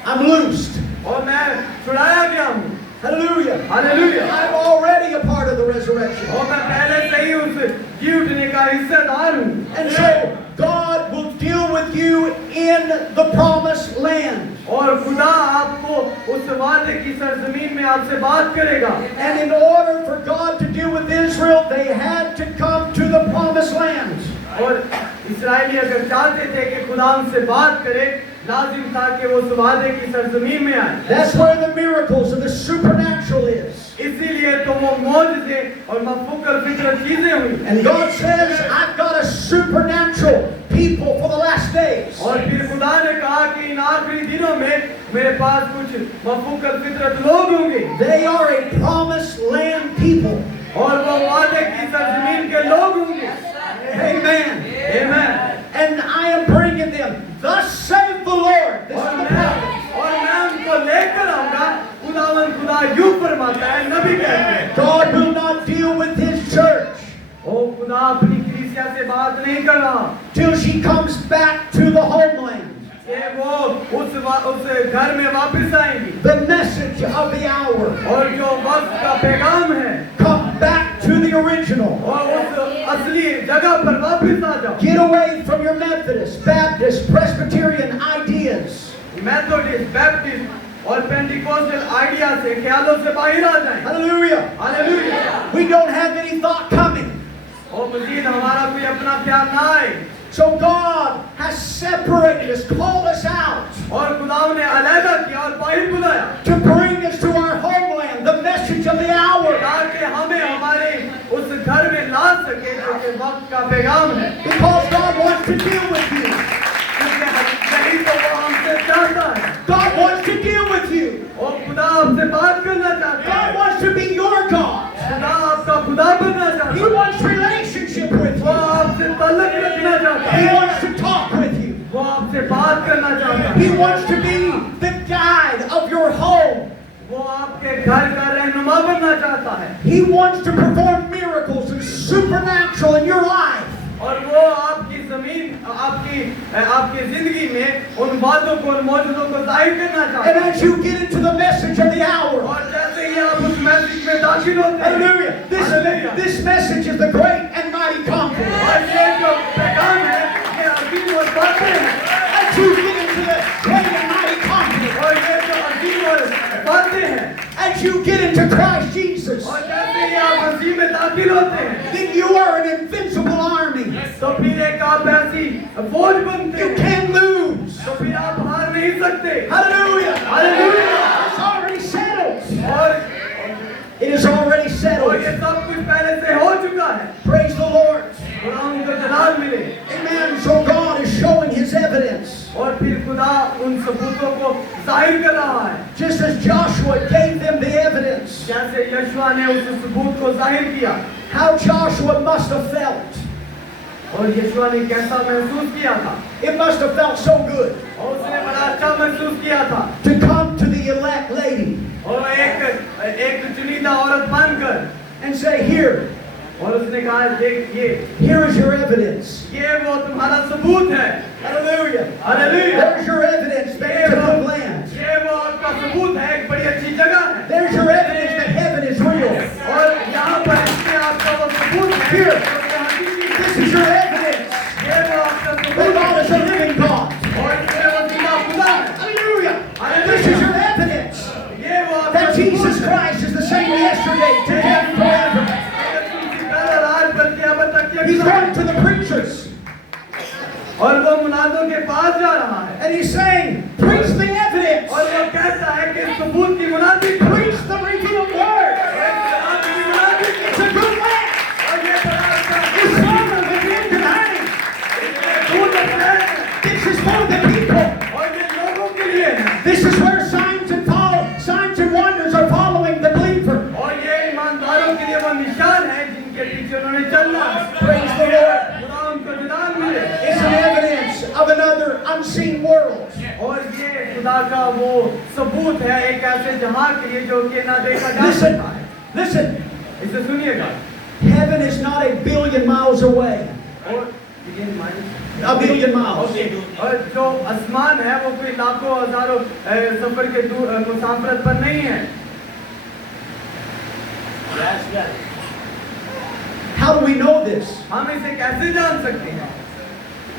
I'm loosed. और मैं छुड़ाया गया हूँ। Hallelujah. Hallelujah. I'm already a part of the resurrection. और मैं पहले से ही उस जी उठने का हिस्सेदार हूँ। And so God will deal with you in the promised land. और खुदा आपको उस वादे की सरजमीन में आपसे बात करेगा। And in order for God to deal with Israel, they had to come to the promised land. और इस्राएली अगर चाहते थे कि खुदा उनसे बात करे, लाजिम था कि वो उस वादे की सरजमीन में आए। That's where the miracles of the supernatural is. इसीलिए तो वो मौजज़े और मफूकर फितर चीजें हुई। And God says, I've got a supernatural people for the last days. और फिर खुदा ने कहा कि इन आखिरी दिनों में मेरे पास कुछ मफूकर फितरत लोग होंगे। They are a promised land people. और वो वादे की सरजमीन के लोग होंगे। Amen. आमीन। And I am bringing them. Thus saith the Lord. This is the prophet. और मैं उनको लेकर आऊंगा। खुदा यूं फरमाता है, नबी कहते हैं, God will not deal with his church ओ खुदा अपनी कलीसिया से बात नहीं कर रहा till she comes back to the homeland. कि वो उस घर में वापस आएंगी। The message of the hour. और जो वक्त का पैगाम है, Come back to the original. और उस असली जगह पर वापस आ जाओ। Get away from your Methodist, Baptist, Presbyterian ideas. Methodist, Baptist और पेंटिकोस्टल आइडिया से, ख्यालों से बाहर आ जाएं। Hallelujah. Hallelujah. We don't have any thought coming. और मजीद हमारा कोई अपना ख्याल ना आए। So God has separated us, called us out और खुदा ने अलग किया और बाहर बुलाया to bring us to our homeland, the message of the hour. ताकि हमें हमारे उस घर में ला सके जो कि वक्त का पैगाम है। Because God wants to deal with you. यही तो वो हमसे चाहता है। God wants to deal with you. और खुदा आपसे बात करना चाहता God है। wants to be your God. खुदा आपका खुदा बनना चाहता He है। wants relationship with वो you. आपसे ताल्लुक रखना चाहता He है। wants to talk with you. वो आपसे बात करना चाहता He है। wants to be the guide of your home. वो आपके घर का रहनुमा बनना चाहता है। He wants to perform miracles and supernatural in your life. और वो आपकी जमीन, आपकी जिंदगी में उन बातों को, उन मौजूदों को जाहिर करना चाहता And है। as you get into the message of the hour, और जैसे ही आप उस मैसेज में दाखिल होते हैं, hallelujah, hallelujah. this message is the great and mighty conqueror. और ये जो पैगाम है, ये अजीम और बातें हैं। As you get into the great and mighty conqueror, और ये जो अजीम और बातें हैं, as you get into Christ Jesus, और जैसे ही आप मसीह में दाखिल होते हैं, then you are an invincible army. तो फिर एक आप ऐसी फौज बनते You हैं, can't lose. तो फिर आप हार नहीं सकते। Hallelujah. Hallelujah. It's already settled. और It is already और settled. ये सब कुछ पहले से हो चुका है। Praise the Lord. खुदा उनको जलाल मिले। Amen. So God is showing his evidence. और फिर खुदा उन सबूतों को जाहिर कर रहा है। Just as Joshua gave them the evidence. जैसे यशुआ ने उस सबूत को जाहिर किया, How Joshua must have felt. और यशुआ ने कैसा महसूस किया था, It must have felt so good और उसने बड़ा अच्छा महसूस किया था। to come to the elect lady और एक चुनिंदा औरत बनकर, and say, Here, और उसने कहा, देख here is your evidence. ये वो तुम्हारा सबूत है। Hallelujah. Hallelujah. There's your evidence that it's a good land. ये वो आपका सबूत है, एक बड़ी अच्छी जगह है। There's your evidence that heaven is real. और यहाँ पर इसमें आपका वो सबूत है, Here. जो कि हकीकी है। This is your evidence ये वो आपका that सबूत God है, is a living God. और इसमें वो जिंदा खुदा है। Hallelujah. This is your evidence ये वो आपका that सबूत Jesus है। Christ is the same yesterday, today, and forever. He's going to the preachers और वो मुनादों के पास जा रहा है, and he's saying, Preach the evidence. और वो कहता है कि सबूत की मुनादी करो। Preach the revealed word. It's a good land. It's stronger than the end of honey. This is for the people. This is where signs and wonders are following the believer. पीछे उन्होंने चलना है। Praise the Lord. खुदा उनको विधान मिले। It's an evidence of another unseen world. और ये खुदा का वो सबूत है एक ऐसे जहां के लिए जो कि ना देखा जा Listen, सकता है। listen. इसे सुनिएगा। Heaven is not a billion miles away. और A billion miles. और जो आसमान है वो कोई लाखों हजारों सफर के दूर मुसाफरत पर नहीं है। How do we know this? हम इसे कैसे जान सकते हैं?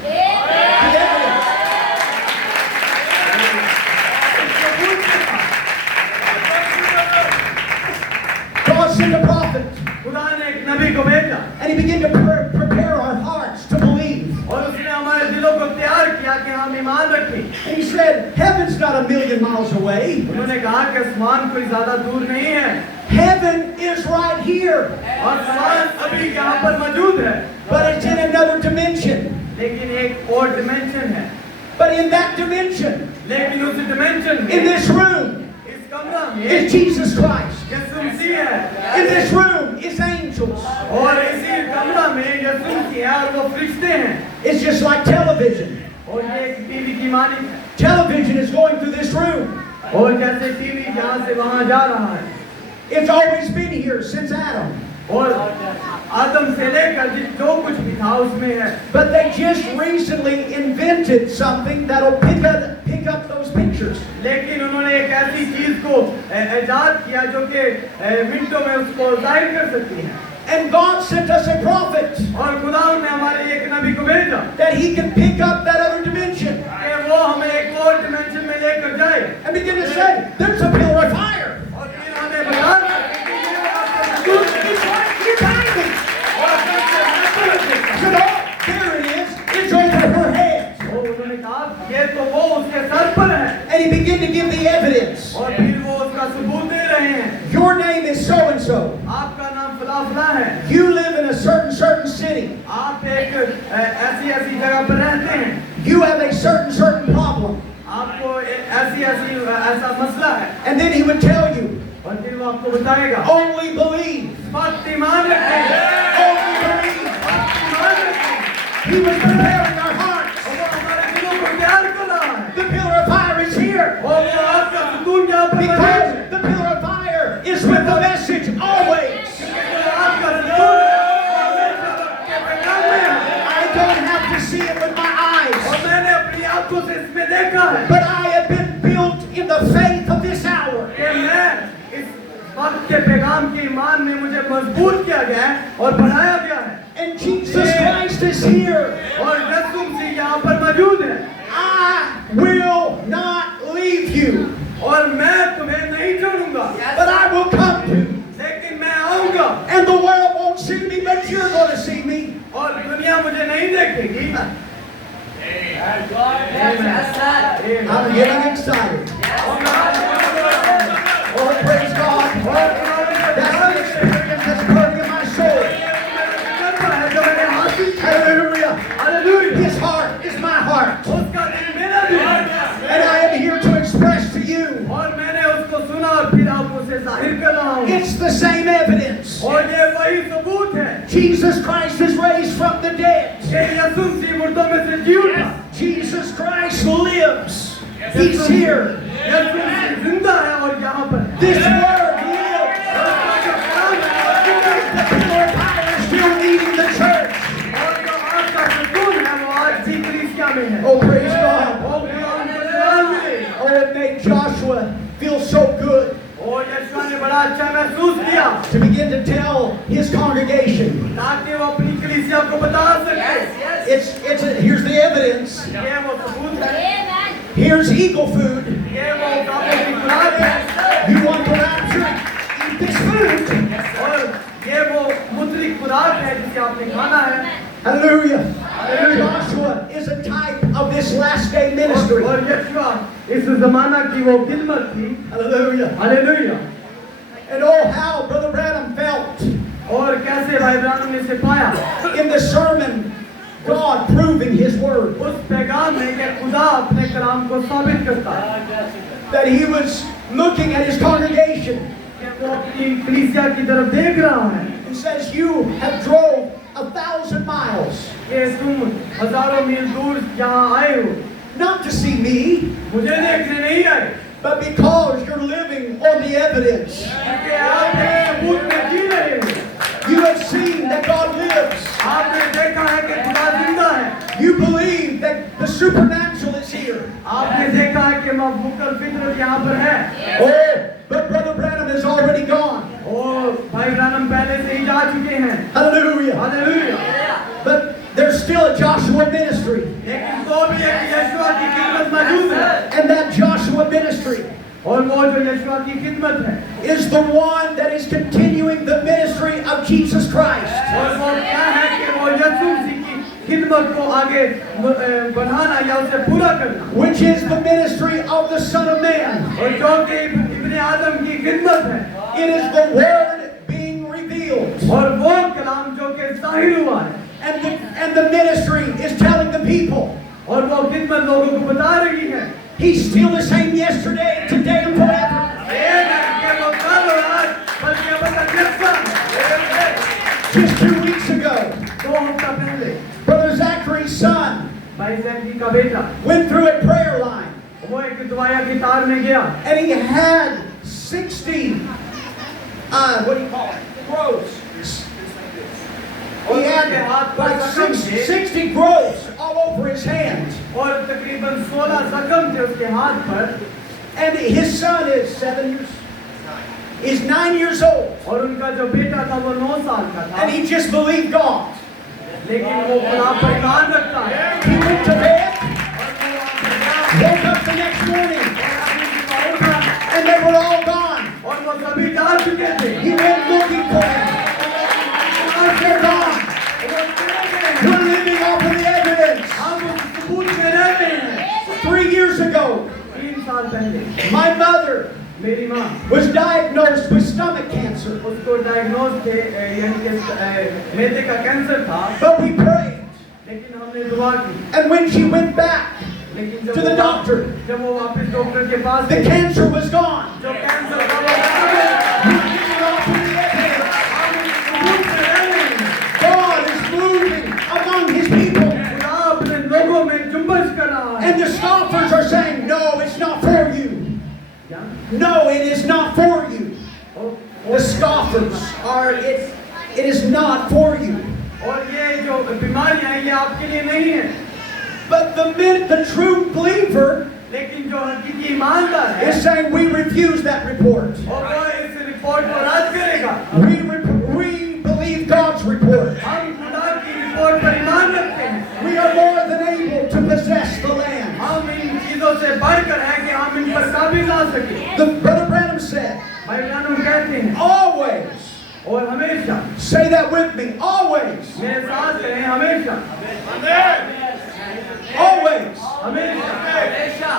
The evidence. God sent a prophet, खुदा ने एक नबी को भेजा and he began to prepare our hearts to believe. और उसने हमारे दिलों को तैयार किया कि हम ईमान रखें। And he said, Heaven's not a million miles away. उन्होंने कहा कि आसमान कोई ज्यादा दूर नहीं है Heaven is right here, और आसमान अभी यहाँ पर मौजूद है, but it's in another dimension. लेकिन एक और डिमेंशन है। But in that dimension, लेकिन उस डिमेंशन in में this room, इस कमरा में is Jesus Christ. यीशु मसीह है In this room is angels. और इसी कमरा में यीशु मसीह है और वो फरिश्ते हैं It's just like television. और ये एक टीवी की मालिक है Television is going through this room. और जैसे टीवी यहाँ से वहाँ जा रहा है It's always been here since Adam. और आदम से लेकर जो कुछ भी था उसमें है But they just recently invented something that'll pick up those pictures. लेकिन उन्होंने एक ऐसी चीज को इजाद किया जो कि मिनटों में उसको जाहिर कर सकती है And God sent us a prophet और खुदा ने हमारे एक नबी को भेजा that he can pick up that other dimension कि वो हमें एक और डिमेंशन में लेकर जाए and begin to say, there's a pillar of fire. और फिर हमें बता कि ये आपका वजूद है। It's right here behind me. और सबसे महत्वपूर्ण चीज So there it is. It's over her head. वो उन्होंने कहा ये तो वो उसके सर पर है And he began to give the evidence. और फिर वो उसका सबूत दे रहे हैं Your name is so and so. आपका नाम फला फला है You live in a certain city. आप एक ऐसी ऐसी जगह पर रहते हैं You have a certain problem. आपको ऐसी ऐसी ऐसा मसला है And then he would tell you, और फिर वो आपको बताएगा only believe. फक्त ईमान रखें Only believe. फक्त ईमान रखें He was preparing our hearts. और वो हमारे दिलों को तैयार कर रहा है The pillar of fire is here. और वो आपका सुकून यहाँ पर मौजूद Because है the pillar of fire is with the message always. आपका सुकून हमेशा आपके पैगाम में है I don't have to see it with my eyes. और मैंने अपनी आंखों से इसमें देखा है But I have been built in the faith of this hour. कि मैं इस वक्त के पैगाम के ईमान में मुझे मजबूत किया गया है और बढ़ाया गया है And Jesus Christ is here. और यीशु मसीह यहाँ पर मौजूद है I will not leave you, और मैं तुम्हें नहीं छोड़ूंगा but I will come to you. लेकिन मैं आऊंगा And the world won't see me, but you're going to see me. और दुनिया मुझे नहीं देखेगी I'm getting excited. Oh, praise God. That's the experience that's burning in my soul. Hallelujah. Hallelujah His heart is my heart. उसका दिल मेरा दिल है And I am here to express to you. और मैंने उसको सुना और फिर आप उसे जाहिर कर रहा हूँ It's the same evidence. और ये वही सबूत है Jesus Christ is raised from the dead. कि यीशु मसीह मुर्दों में से जी उठा Jesus Christ lives. He's here. यीशु मसीह जिंदा है और यहाँ पर है This word lives. उसका जो काम है The pillar of fire is still leading the church. और जो आपका सुकून है वो आज भी कलीसिया में है Oh, praise God. और खुदा ने जलाल मिले Oh, it made Joshua feel so good और यीशु ने बड़ा अच्छा महसूस किया to begin to tell his congregation. ताकि वो अपनी कलीसिया को बता सके Here's the evidence. ये वो सबूत है Here's eagle food. ये वो काबू की खुराक है You want the rapture? Eat this food. और ये वो मुद्रिक खुराक है जिसे आपने खाना है Hallelujah. Joshua is a type of this last day ministry. और यीशु इस जमाना की वो खिदमत थी Hallelujah. Hallelujah And oh, how Brother Branham felt और कैसे भाई ब्राह्मण ने इसे पाया in the sermon, God proving His word. उस पैगाम में कि खुदा अपने कलाम को साबित करता है That he was looking at his congregation. कि वो अपनी कलीसिया की तरफ देख रहा है and says, you have drove 1,000 miles, कि तुम हजारों मील दूर यहाँ आए हो, not to see me, मुझे देखने नहीं आए, but because you're living on the evidence. क्योंकि आप एक सबूत में जी रहे हो। You have seen that God lives. आपने देखा है कि खुदा जिंदा है। You believe that the supernatural is here. आपने देखा है कि मफूकल फितरत यहाँ पर है। Oh, but Brother Branham is already gone. और भाई ब्रानम पहले से ही जा चुके हैं। Hallelujah. Hallelujah. But there's still a Joshua ministry. लेकिन तो भी एक यीशुआ की खिदमत मौजूद है। And that Joshua ministry और वो जो यीशुआ की खिदमत है, is the one that is continuing the ministry of Jesus Christ. और वो क्या है कि वो यीशु मसीह की खिदमत को आगे बढ़ाना या उसे पूरा करना, Which is the ministry of the Son of Man. और जो कि इब्ने आदम की खिदमत है, It is the word being revealed. और वो कलाम जो कि ज़ाहिर हुआ है, And the ministry is telling the people, और वो खिदमत लोगों को बता रही है He's still the same yesterday, today, and forever. कि वो कल और आज बल्कि अब तक यीशु है। Just 2 weeks ago, 2 हफ्ता पहले Brother Zachary's son भाई जैकी का बेटा went through a prayer line, वो एक दुआया की तार में गया, and he had 60, what do you call it? Growths. He had like 60 growths all over his hands. और तकरीबन 16 जख्म थे उसके हाथ पर, And his son is 9 years old. और उनका जो बेटा था वो 9 साल का था, And he just believed God. लेकिन वो खुदा पर ईमान रखता है। He went to bed, woke up the next morning, and they were all gone. और वो सभी जा चुके थे। He went looking for them. They're gone. We're living off of the evidence. हम उस सबूत में रहते हैं। 3 years ago, 3 साल पहले my mother मेरी माँ was diagnosed with stomach cancer. उसको डायग्नोज थे यानी कि मैदे का कैंसर था, But we prayed. लेकिन हमने दुआ की। And when she went back लेकिन to the doctor, जब वो वापस डॉक्टर के पास the गई, cancer was gone. जो कैंसर था वो खत्म हो गया। We're living off of the evidence. हम उस सबूत में रह रहे हैं। God is moving among His people. खुदा अपने लोगों में जुम्बश कर रहा है। And the scoffers are saying, no, it's not for you. क्या? No, it is not for you. और The scoffers are, it is not for you. और ये जो बीमारियां हैं ये आपके लिए नहीं है, But the true believer लेकिन जो हकीकी ईमानदार है is saying, we refuse that report. और वो इस रिपोर्ट को रद्द करेगा। We believe God's report. हम खुदा की रिपोर्ट पर ईमान रखते हैं। We are more than able to possess the land. हम इन चीजों से बढ़कर हैं कि हम इन पर काबिज आ सके। The Brother Branham said, भाई ब्रानम कहते हैं always, और हमेशा, say that with me, always, मेरे साथ कहें हमेशा, always, हमेशा,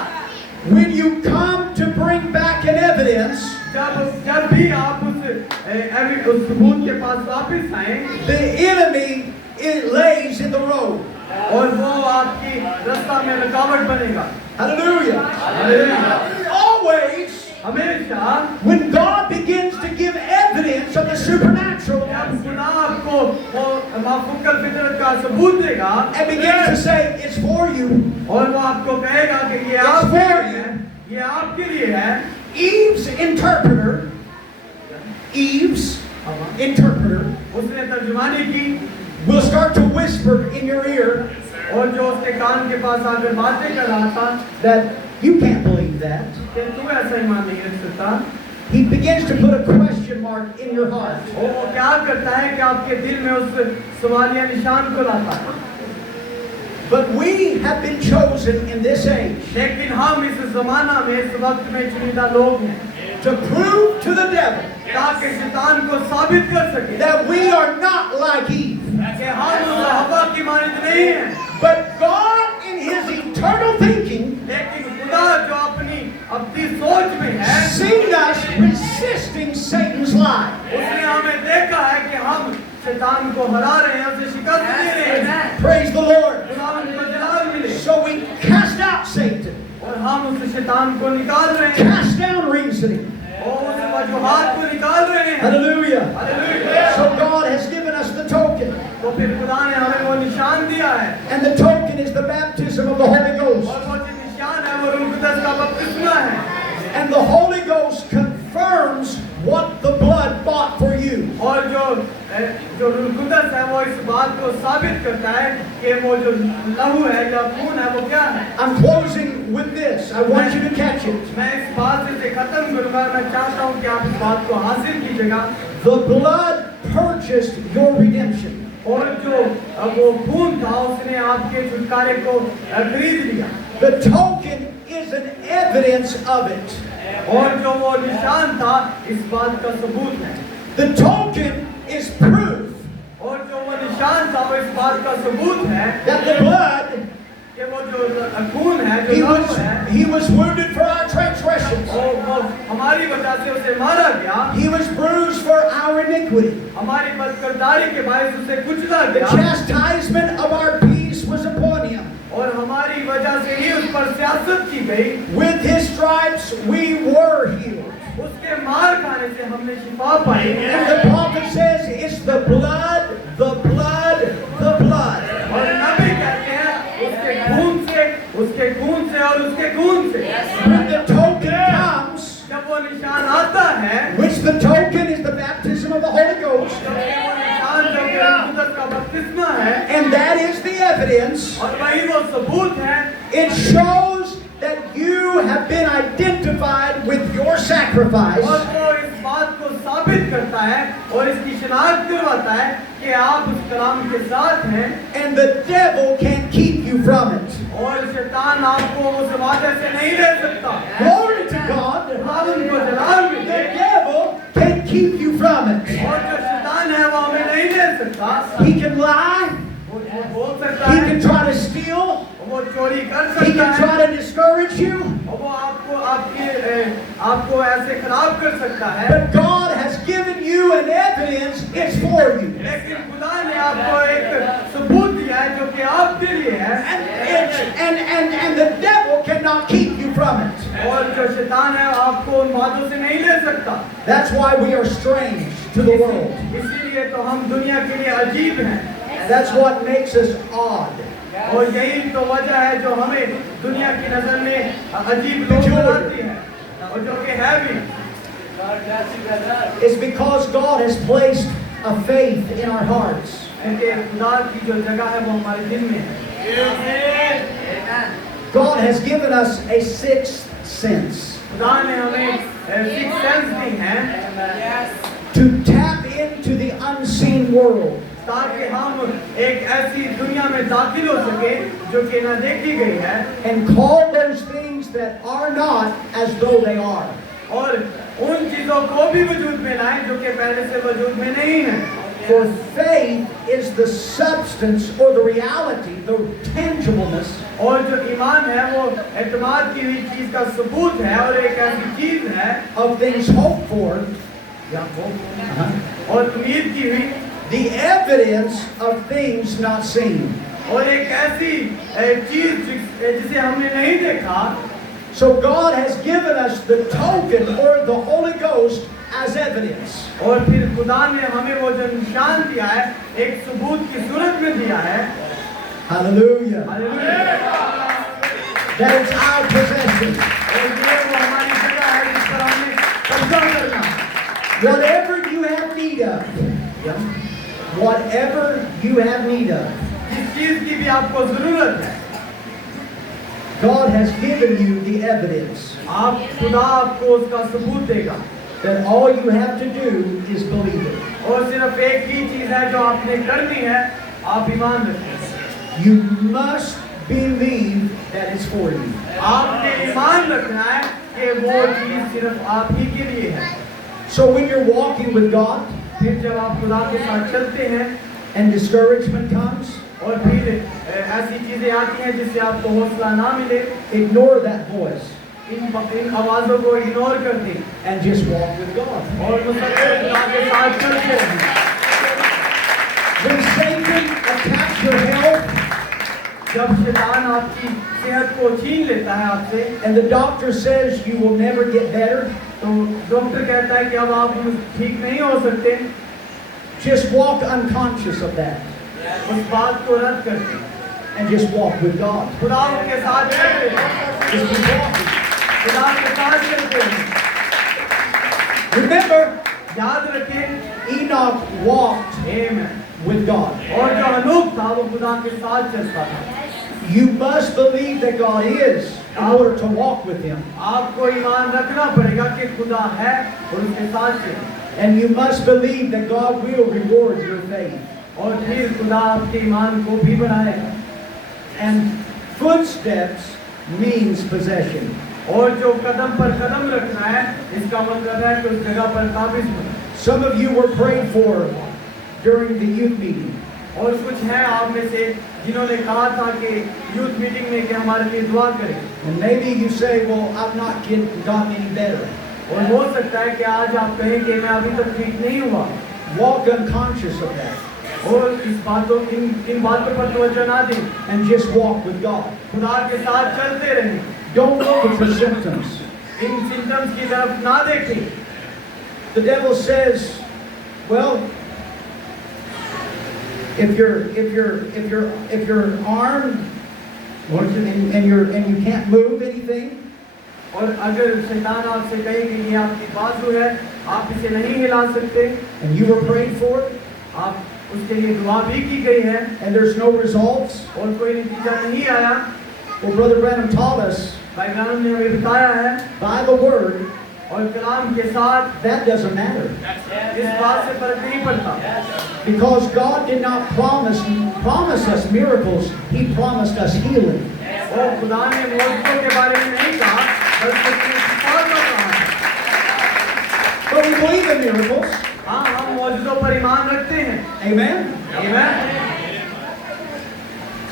when you come to bring back an evidence, जब भी आप उस सबूत के पास वापस आए, the enemy it lays in the road. और वो आपकी रास्ता में रुकावट बनेगा। Hallelujah. हालेलुया। Always, हमेशा when God begins to give evidence of the supernatural जब खुदा आपको वो माफूकल फितरत का सबूत देगा and begins to say, it's for you, और वो आपको कहेगा कि ये आपके लिए है, ये आपके लिए है, Eve's interpreter, उसने तर्जुमानी की will start to whisper in your ear और जो उसके कान के पास आकर बातें कर रहा था that you can't believe that. कि तू ऐसा ईमान नहीं रख सकता। He begins to put a question mark in your heart. और वो क्या करता है कि आपके दिल में उस सवालिया निशान को लाता है। But we have been chosen in this age लेकिन हम इस ज़माना में इस वक्त में चुनिंदा लोग हैं to prove to the devil ताकि शैतान को साबित कर सके that we are not like Eve. कि हम हवा की मानद नहीं हैं, But God in His eternal thinking लेकिन खुदा जो अपनी सोच में है, seen us resisting Satan's lie. उसने हमें देखा है कि हम शैतान को हरा रहे हैं, उसे शिकस्त दे रहे हैं। Praise the Lord. खुदावंद को जलाल मिले So we cast out Satan, और हम उस शैतान को निकाल रहे हैं cast down reasoning, वो उस वजूहात को निकाल रहे हैं। Hallelujah. Hallelujah. So God has given us the token. तो फिर खुदा ने हमें वो निशान दिया है And the token is the baptism of the Holy Ghost. और वो जो निशान है वो रूह कुदस का बपतिस्मा है And the Holy Ghost confirms what the blood bought for you. और जो रूह कुदस है वो इस बात को साबित करता है कि वो जो लहू है या खून है वो क्या है। I'm closing with this. I want you to catch it. मैं इस बात से खत्म करूंगा। मैं चाहता हूँ कि आप इस बात को हासिल कीजिएगा। The blood purchased your redemption. और जो वो खून था उसने आपके छुटकारे को खरीद लिया। The token is an evidence of it. और जो वो निशान था इस बात का सबूत है। The token is proof और जो वो निशान था वो इस बात का सबूत है that the blood, कि वो जो खून है जो लहू है he was wounded for our transgressions. वो हमारी वजह से उसे मारा गया। He was bruised for our iniquity. हमारी बदकिरदारी के बायस उसे कुचला The गया chastisement of our peace was upon him. और हमारी वजह से ही उस पर सियासत की गई। With his stripes we were healed. उसके मार खाने से हमने शिफा पाई। And the prophet says it's the blood, the blood, the blood. और नबी कहते हैं उसके खून से और उसके खून से। When the token comes, जब वो निशान आता है which the token is the baptism of the Holy Ghost, जब वो निशान जो कि रूह कुदस का बपतिस्मा है and that is the evidence, और वही वो सबूत है। it shows that you have been identified with your sacrifice. और वो इस बात को साबित करता है और इसकी शिनाख्त करवाता है कि आप उस कलाम के साथ हैं And the devil can't keep you from it. और शैतान आपको उस वादे से नहीं ले सकता। Glory to God. खुदावंद को जलाल The मिले devil can't keep you from it. और जो शैतान है वो हमें नहीं ले सकता। He can lie. वो बोल सकता He है, can try to steal. वो चोरी कर He सकता can है try to discourage you. और वो आपको ऐसे खराब कर सकता है। But God has given you an evidence. It's for you. लेकिन खुदा ने आपको एक सबूत दिया है जो कि आपके लिए है And the devil cannot keep you from it. और जो शैतान है आपको उन बातों से नहीं ले सकता। That's why we are strange to the world. इसीलिए तो हम दुनिया के लिए अजीब हैं That's what makes us odd. और यही तो वजह है जो हमें दुनिया की नजर में अजीब लोग बनाती है और जो कि है भी। It's because God has placed a faith in our hearts. क्योंकि खुदा की जो जगह है वो हमारे दिल में है। God has given us a sixth sense खुदा ने हमें सिक्स सेंस दी है to tap into the unseen world. ताकि हम एक ऐसी दुनिया में दाखिल हो सके जो कि न देखी गई है And call those things that are not as though they are. और उन चीजों को भी वजूद में लाएं जो कि पहले से वजूद में नहीं है। For faith is the substance or the reality, the tangibleness और जो ईमान है वो एतमाद की हुई चीज का सबूत है और एक ऐसी चीज है of things hoped for, और उम्मीद की हुई the evidence of things not seen. और एक ऐसी चीज जिसे हमने नहीं देखा। So God has given us the token or the Holy Ghost as evidence. और फिर खुदा ने हमें वो जो निशान दिया है एक सबूत की सूरत में दिया है। Hallelujah. Hallelujah. That is our possession. और ये वो हमारी जगह है जिस पर हमने कब्जा करना। Whatever you have need of, whatever you have need of, जिस चीज की भी आपको जरूरत है God has given you the evidence आप खुदा आपको उसका सबूत देगा that all you have to do is believe it. और सिर्फ एक ही चीज है जो आपने करनी है आप ईमान रखें। You must believe that it's for you. आपने ईमान रखना है कि वो चीज सिर्फ आप ही के लिए है। So when you're walking with God फिर जब आप खुदा के साथ चलते हैं and discouragement comes, और फिर ऐसी चीजें आती हैं जिससे आपको हौसला ना मिले ignore that voice इन आवाजों को इग्नोर कर दें and just walk with God. और मुसलसल खुदा के साथ चलते रहें। When Satan attacks your health जब शैतान आपकी सेहत को छीन लेता है आपसे and the doctor says you will never get better, तो डॉक्टर कहता है कि अब आप ठीक नहीं हो सकते, just walk unconscious of that उस बात को रद्द करके and just walk with God. खुदा के साथ चलते हैं, Just keep walking. खुदा के साथ चलते हैं। Remember, याद रखें, Enoch walked amen, with God. और जो अनूप था वो खुदा के साथ चलता था। You must believe that God is in order to walk with Him. आपको ईमान रखना पड़ेगा कि खुदा है और उसके साथ चलें, And you must believe that God will reward your faith. और फिर खुदा आपके ईमान को भी बढ़ाएगा। And footsteps means possession. और जो कदम पर कदम रखना है, इसका मतलब है कि उस जगह पर काबिज होना। Some of you were prayed for during the youth meeting. और कुछ हैं आप में से जिन्होंने कहा था कि यूथ मीटिंग में कि हमारे लिए दुआ करें, And maybe you say, well, I've not gotten any better. और हो सकता है कि आज आप कहें कि मैं अभी तक ठीक नहीं हुआ, Walk unconscious of that और इन बातों पर तवज्जो ना दें, and just walk with God. खुदा के साथ चलते रहें, Don't look at the symptoms. इन सिम्टम्स की तरफ ना देखें। The devil says, well, if you're armed and you can't move anything, और अगर शैतान आपसे कहे कि ये आपकी बाजू है, आप इसे नहीं हिला सकते, and you were prayed for, आप उसके लिए दुआ भी की गई है and there's no results, और कोई नतीजा नहीं आया, well, Brother Branham taught us भाई ब्रैनम ने हमें बताया है by the Word और कलाम के साथ that doesn't matter. इस बात से फर्क नहीं पड़ता, Because God did not promise us miracles, He promised us healing. और खुदा ने मौजूदों के बारे में नहीं कहा, बल्कि उसने शिफा का कहा। But we believe in miracles. हाँ, हम मौजूदों पर ईमान रखते हैं। Amen? आमीन।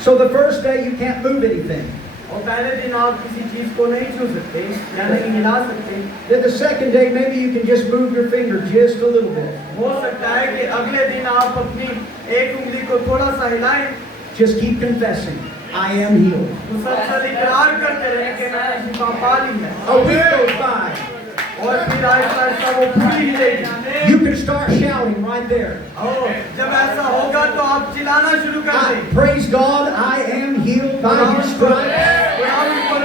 So the first day you can't move anything. और पहले दिन आप किसी चीज को नहीं छू सकते या नहीं हिला सकते। Then the second day maybe you can just move your finger just a little bit. हो सकता है कि अगले दिन आप अपनी एक उंगली को थोड़ा सा हिलाएं, Just keep confessing, I am healed. मुसलसल इकरार करते रहें कि मैंने शिफा पा ली है, A week goes by. और फिर आहिस्ता आहिस्ता वो पूरी हिलेगी। You can start shouting right there. और जब ऐसा होगा तो आप चिल्लाना शुरू कर I, दें। praise God, I am healed by His stripes.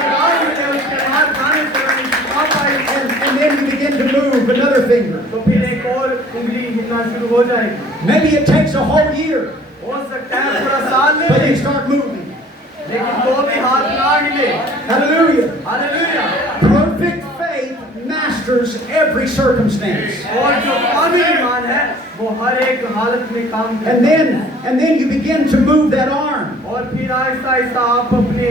And then you begin to move another finger. तो फिर एक और उंगली हिलना शुरू हो जाएगी। Maybe it takes a whole year, हो सकता है पूरा साल ले but ले, you start moving. लेकिन तो भी हाथ ना हिले। Hallelujah. Hallelujah. Perfect faith masters every circumstance. और जो कामिल ईमान है वो हर एक हालत में काम करता है। And then you begin to move that arm. और फिर आहिस्ता आहिस्ता आप अपने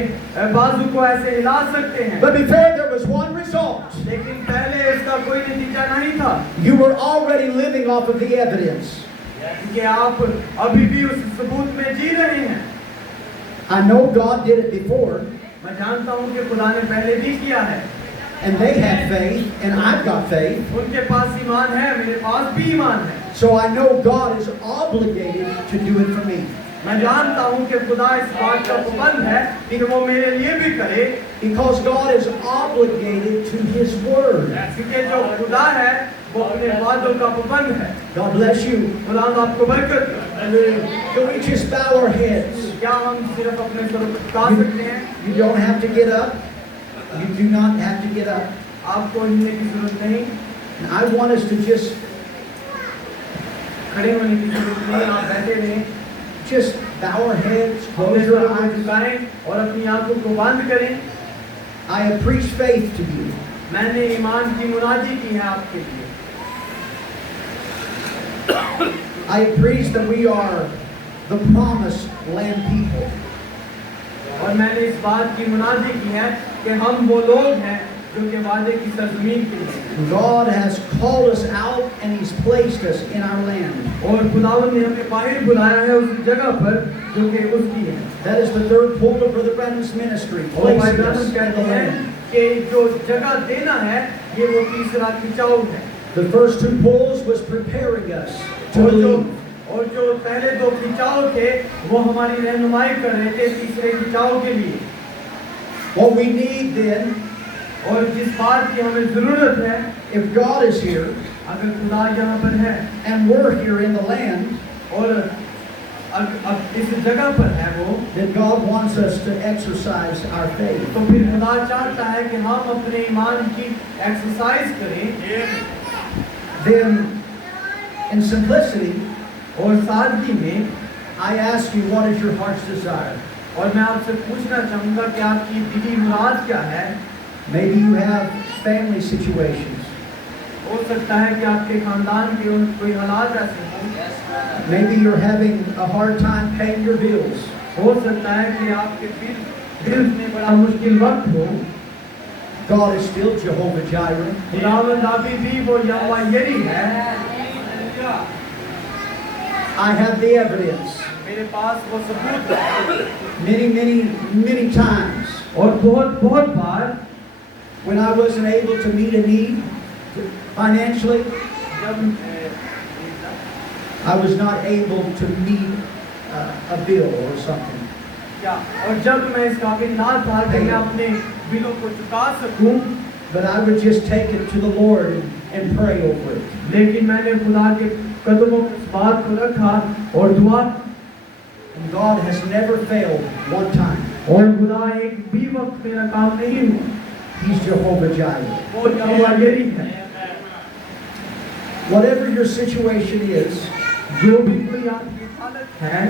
बाजू को ऐसे हिला सकते हैं। But before there was one result. लेकिन पहले इसका कोई नतीजा नहीं था, You were already living off of the evidence. क्योंकि आप अभी भी उस सबूत में जी रहे हैं। I know God did it before, मैं जानता हूँ कि खुदा ने पहले भी किया है। and they had faith, and I've got faith. उनके पास ईमान है, मेरे पास भी ईमान है। So I know God is obligated to do it for me. मैं जानता हूँ कि खुदा इस बात का पाबंद है कि वो मेरे लिए भी करे, Because God is obligated to His Word. क्योंकि जो खुदा है वो अपने वादों का पाबंद है। God bless you. खुदा आपको बरकत दे। Can we just bow our heads? क्या हम सिर्फ अपने सर झुका सकते हैं? You don't have to get up. You do not have to get up. आपको हिलने की जरूरत नहीं, And I want us to just खड़े होने की जरूरत नहीं, आप बैठे रहें। just bow our heads, अपने close our सर को eyes. झुकाएं और अपनी आंखों को बंद करें। I have preached faith to you. मैंने ईमान की मुनादी की है आपके लिए। I have preached that we are the promised land people. और मैंने इस बात की मुनादी की है कि हम वो लोग हैं जो कि वादे की सरजमीन के लिए। God has called us out and He's placed us in our land. और खुदावंद ने हमें बाहर बुलाया है उस जगह पर जो कि उसकी है। That is the third pole of Brother Branham's ministry, और भाई placing Branham us in the कहते हैं land. कि जो जगह देना है ये वो तीसरा खिंचाव है। The first two poles was preparing us to believe. और जो पहले दो खिंचाव थे वो हमारी रहनुमाई कर रहे थे तीसरे खिंचाव के लिए। What we need then और जिस बात की हमें जरूरत है if God is here अगर खुदा यहाँ पर है and we're here in the land, और अब इस जगह पर है वो, then God wants us to exercise our faith. तो फिर खुदा चाहता है कि हम अपने ईमान की एक्सरसाइज करें। Then, in simplicity, और सादगी में I ask you, what is your heart's desire? और मैं आपसे पूछना चाहूँगा कि आपकी दिली मुराद क्या है। Maybe you have family situations. हो सकता है कि आपके खानदान के कोई हालात ऐसे हों। Maybe you're having a hard time paying your bills. हो सकता है कि आपके बिल में बड़ा मुश्किल वक्त हो। God is still Jehovah Jireh. खुदावंद अभी भी वो यहोवा यरी है। I have the evidence. मेरे पास वो सबूत है। Many times और बहुत बार when I wasn't able to meet a need financially, जब I was not able to meet a bill or something. क्या और जब मैं इस काबिल ना था कि मैं अपने बिलों को चुका सकूं, But I would just take it to the Lord and pray over it. लेकिन मैंने खुदा के कदमों पर इस बात को रखा और दुआ, And God has never failed one time. और खुदा एक भी वक्त मेरा काम नहीं हुआ। He's Jehovah Jireh. वो यहोवा यरी है। Whatever your situation is, जो भी कोई आपकी हालत है,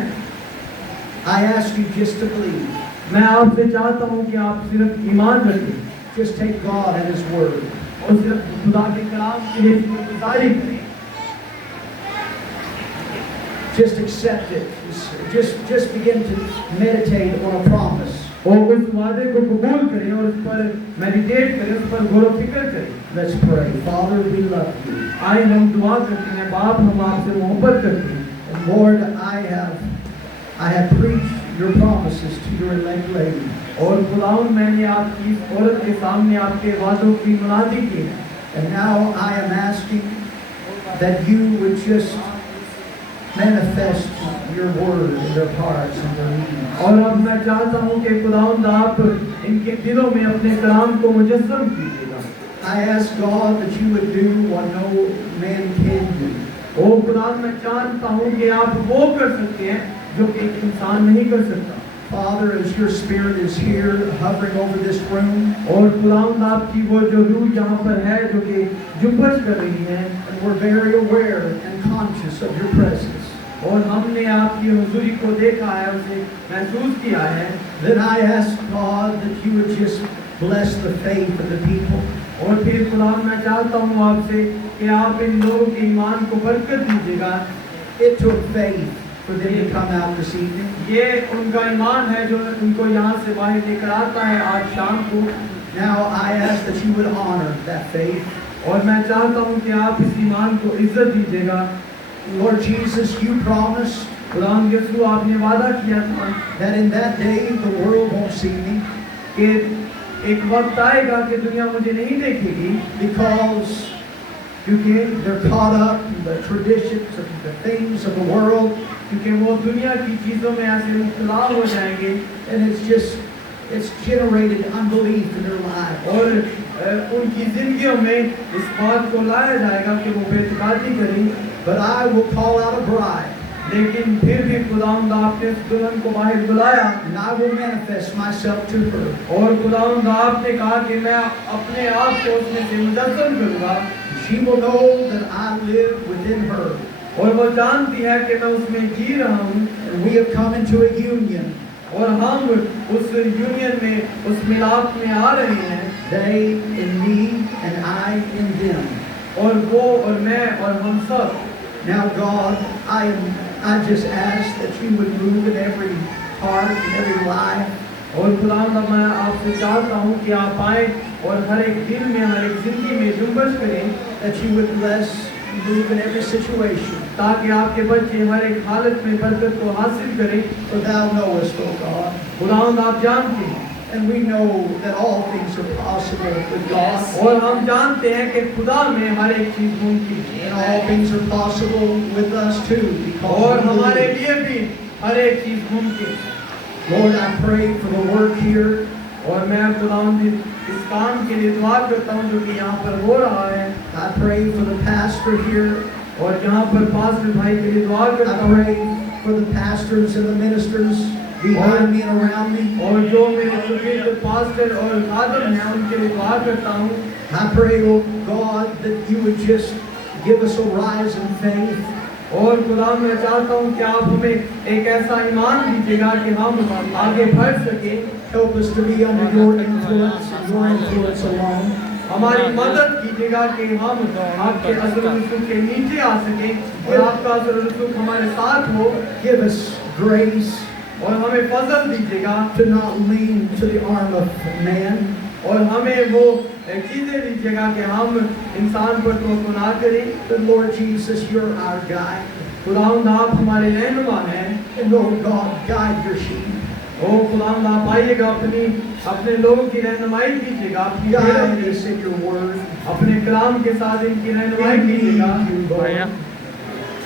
I ask you just to believe. मैं आपसे चाहता हूँ कि आप सिर्फ ईमान रखें Just take God at His word. और सिर्फ खुदा के कलाम के लिए शुक्रगुजारी करें। Just accept it. Just begin to meditate on a promise. और उस वादे को कबूल करें और उस पर मेडिटेट करें, उस पर गौर फिक्र करें। Let's pray. Father, we love you. आइए हम दुआ करते हैं। बाप, हम आपसे मोहब्बत करते हैं। And Lord, I have preached your promises to your elect lady. और खुदावंद, मैंने आपकी इस औरत के सामने आपके वादों की मुनादी की है। And now I am asking that you would just manifest your word in their hearts and their needs. और अब मैं चाहता हूँ कि खुदावंद आप इनके दिलों में अपने कलाम को मुजस्सम कीजिएगा। I ask God that you would do what no man can do. ओ खुदावंद, मैं चाहता हूँ कि आप वो कर सकते हैं जो कि एक इंसान नहीं कर सकता। Father, as your spirit is here hovering over this room, और खुदावंद, आपकी वो जो रूह यहाँ पर है जो कि जुम्बश कर रही है, and we're very aware and conscious of your presence, और हमने आपकी हुजूरी को देखा है, उसे महसूस किया है, then I ask God that you would just bless the faith of the people. और फिर खुदावंद, मैं चाहता हूँ आपसे कि आप इन लोगों के ईमान को बरकत दीजिएगा। It took faith for them to come out this evening. ये उनका ईमान है जो उनको यहाँ से बाहर लेकर आता है आज शाम को। Now I ask that you would honor that faith. और मैं चाहता हूँ कि आप इस ईमान को इज्जत दीजिएगा। Lord Jesus, you promised खुदावंद यीशु, आपने वादा किया था that in that day the world won't see me कि एक वक्त आएगा कि दुनिया मुझे नहीं देखेगी, because क्योंकि they're caught up in the traditions of the things of the world, क्योंकि वो दुनिया की चीजों में ऐसे मुब्तला हो जाएंगे and it's generated unbelief in their lives. और उनकी जिंदगियों में इस बात को लाया जाएगा कि वो बेतकादी करें। But I will call out a bride, लेकिन फिर भी खुदावंद, आपने इस दुल्हन को बाहर बुलाया and I will manifest myself to her. और खुदावंद, आपने कहा कि मैं अपने आप को उसमें से मुजस्सम करूंगा, She will know that I live within her. और वो जानती है कि मैं उसमें जी रहा हूँ, And we have come into a union. और हम उस यूनियन में, उस मिलाप में आ रहे हैं। They in me and I in them. और वो और मैं और हम सब। Now God, I just ask that you would move in every heart and every life. और खुदावंद, मैं आपसे चाहता हूँ कि आप आए और हर एक दिल में, हर एक जिंदगी में जुम्बश करें, That you would bless, move in every situation. ताकि आपके बच्चे हर एक हालत में बरकत को हासिल करें। For thou knowest, O God. खुदावंद, आप जानते हैं, And we know that all things are possible with God. और हम जानते हैं कि खुदा में हर एक चीज मुमकिन है, And all things are possible with us too. और Because we हमारे believe. लिए भी हर एक चीज मुमकिन है। Lord, I pray for the work here. और मैं खुदावंद इस काम के लिए दुआ करता हूँ जो कि यहाँ पर हो रहा है। I pray for the pastor here. और यहाँ पर पास्टर भाई के लिए दुआ I करता हूँ pray for the pastors and the ministers behind me and around me. और जो मेरे जो पास्टर और खादम हैं उनके लिए दुआ करता हूँ I pray, oh God, that you would just give us a rise in faith. और खुदा मैं चाहता हूँ कि आप हमें एक ऐसा ईमान दीजिएगा कि हम आगे बढ़ सके Help us to be under your influence and your influence alone. हमारी मदद कीजिएगा कि हम आपके असर रसूख के नीचे आ सकें और आपका असर रसूख हमारे साथ हो Give us grace और हमें फजल दीजिएगा to not lean to the arm of man, और हमें वो चीजें दीजिएगा कि हम इंसान पर तो ना करें but Lord Jesus, you're our guide. खुदावंद आप हमारे रहनुमा हैं And Lord God, guide your sheep. ओ खुदावंद आप आइएगा अपने लोगों की रहनुमाई कीजिएगा अपनी भेड़ों Guide की us in your word. अपने कलाम के साथ इनकी रहनुमाई We need कीजिएगा you, Lord.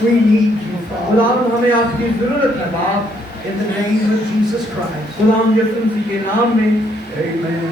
We need you, Father. खुदावंद हमें आपकी जरूरत है बाप In the name of Jesus Christ. खुदावंद यीशु मसीह के नाम में Amen.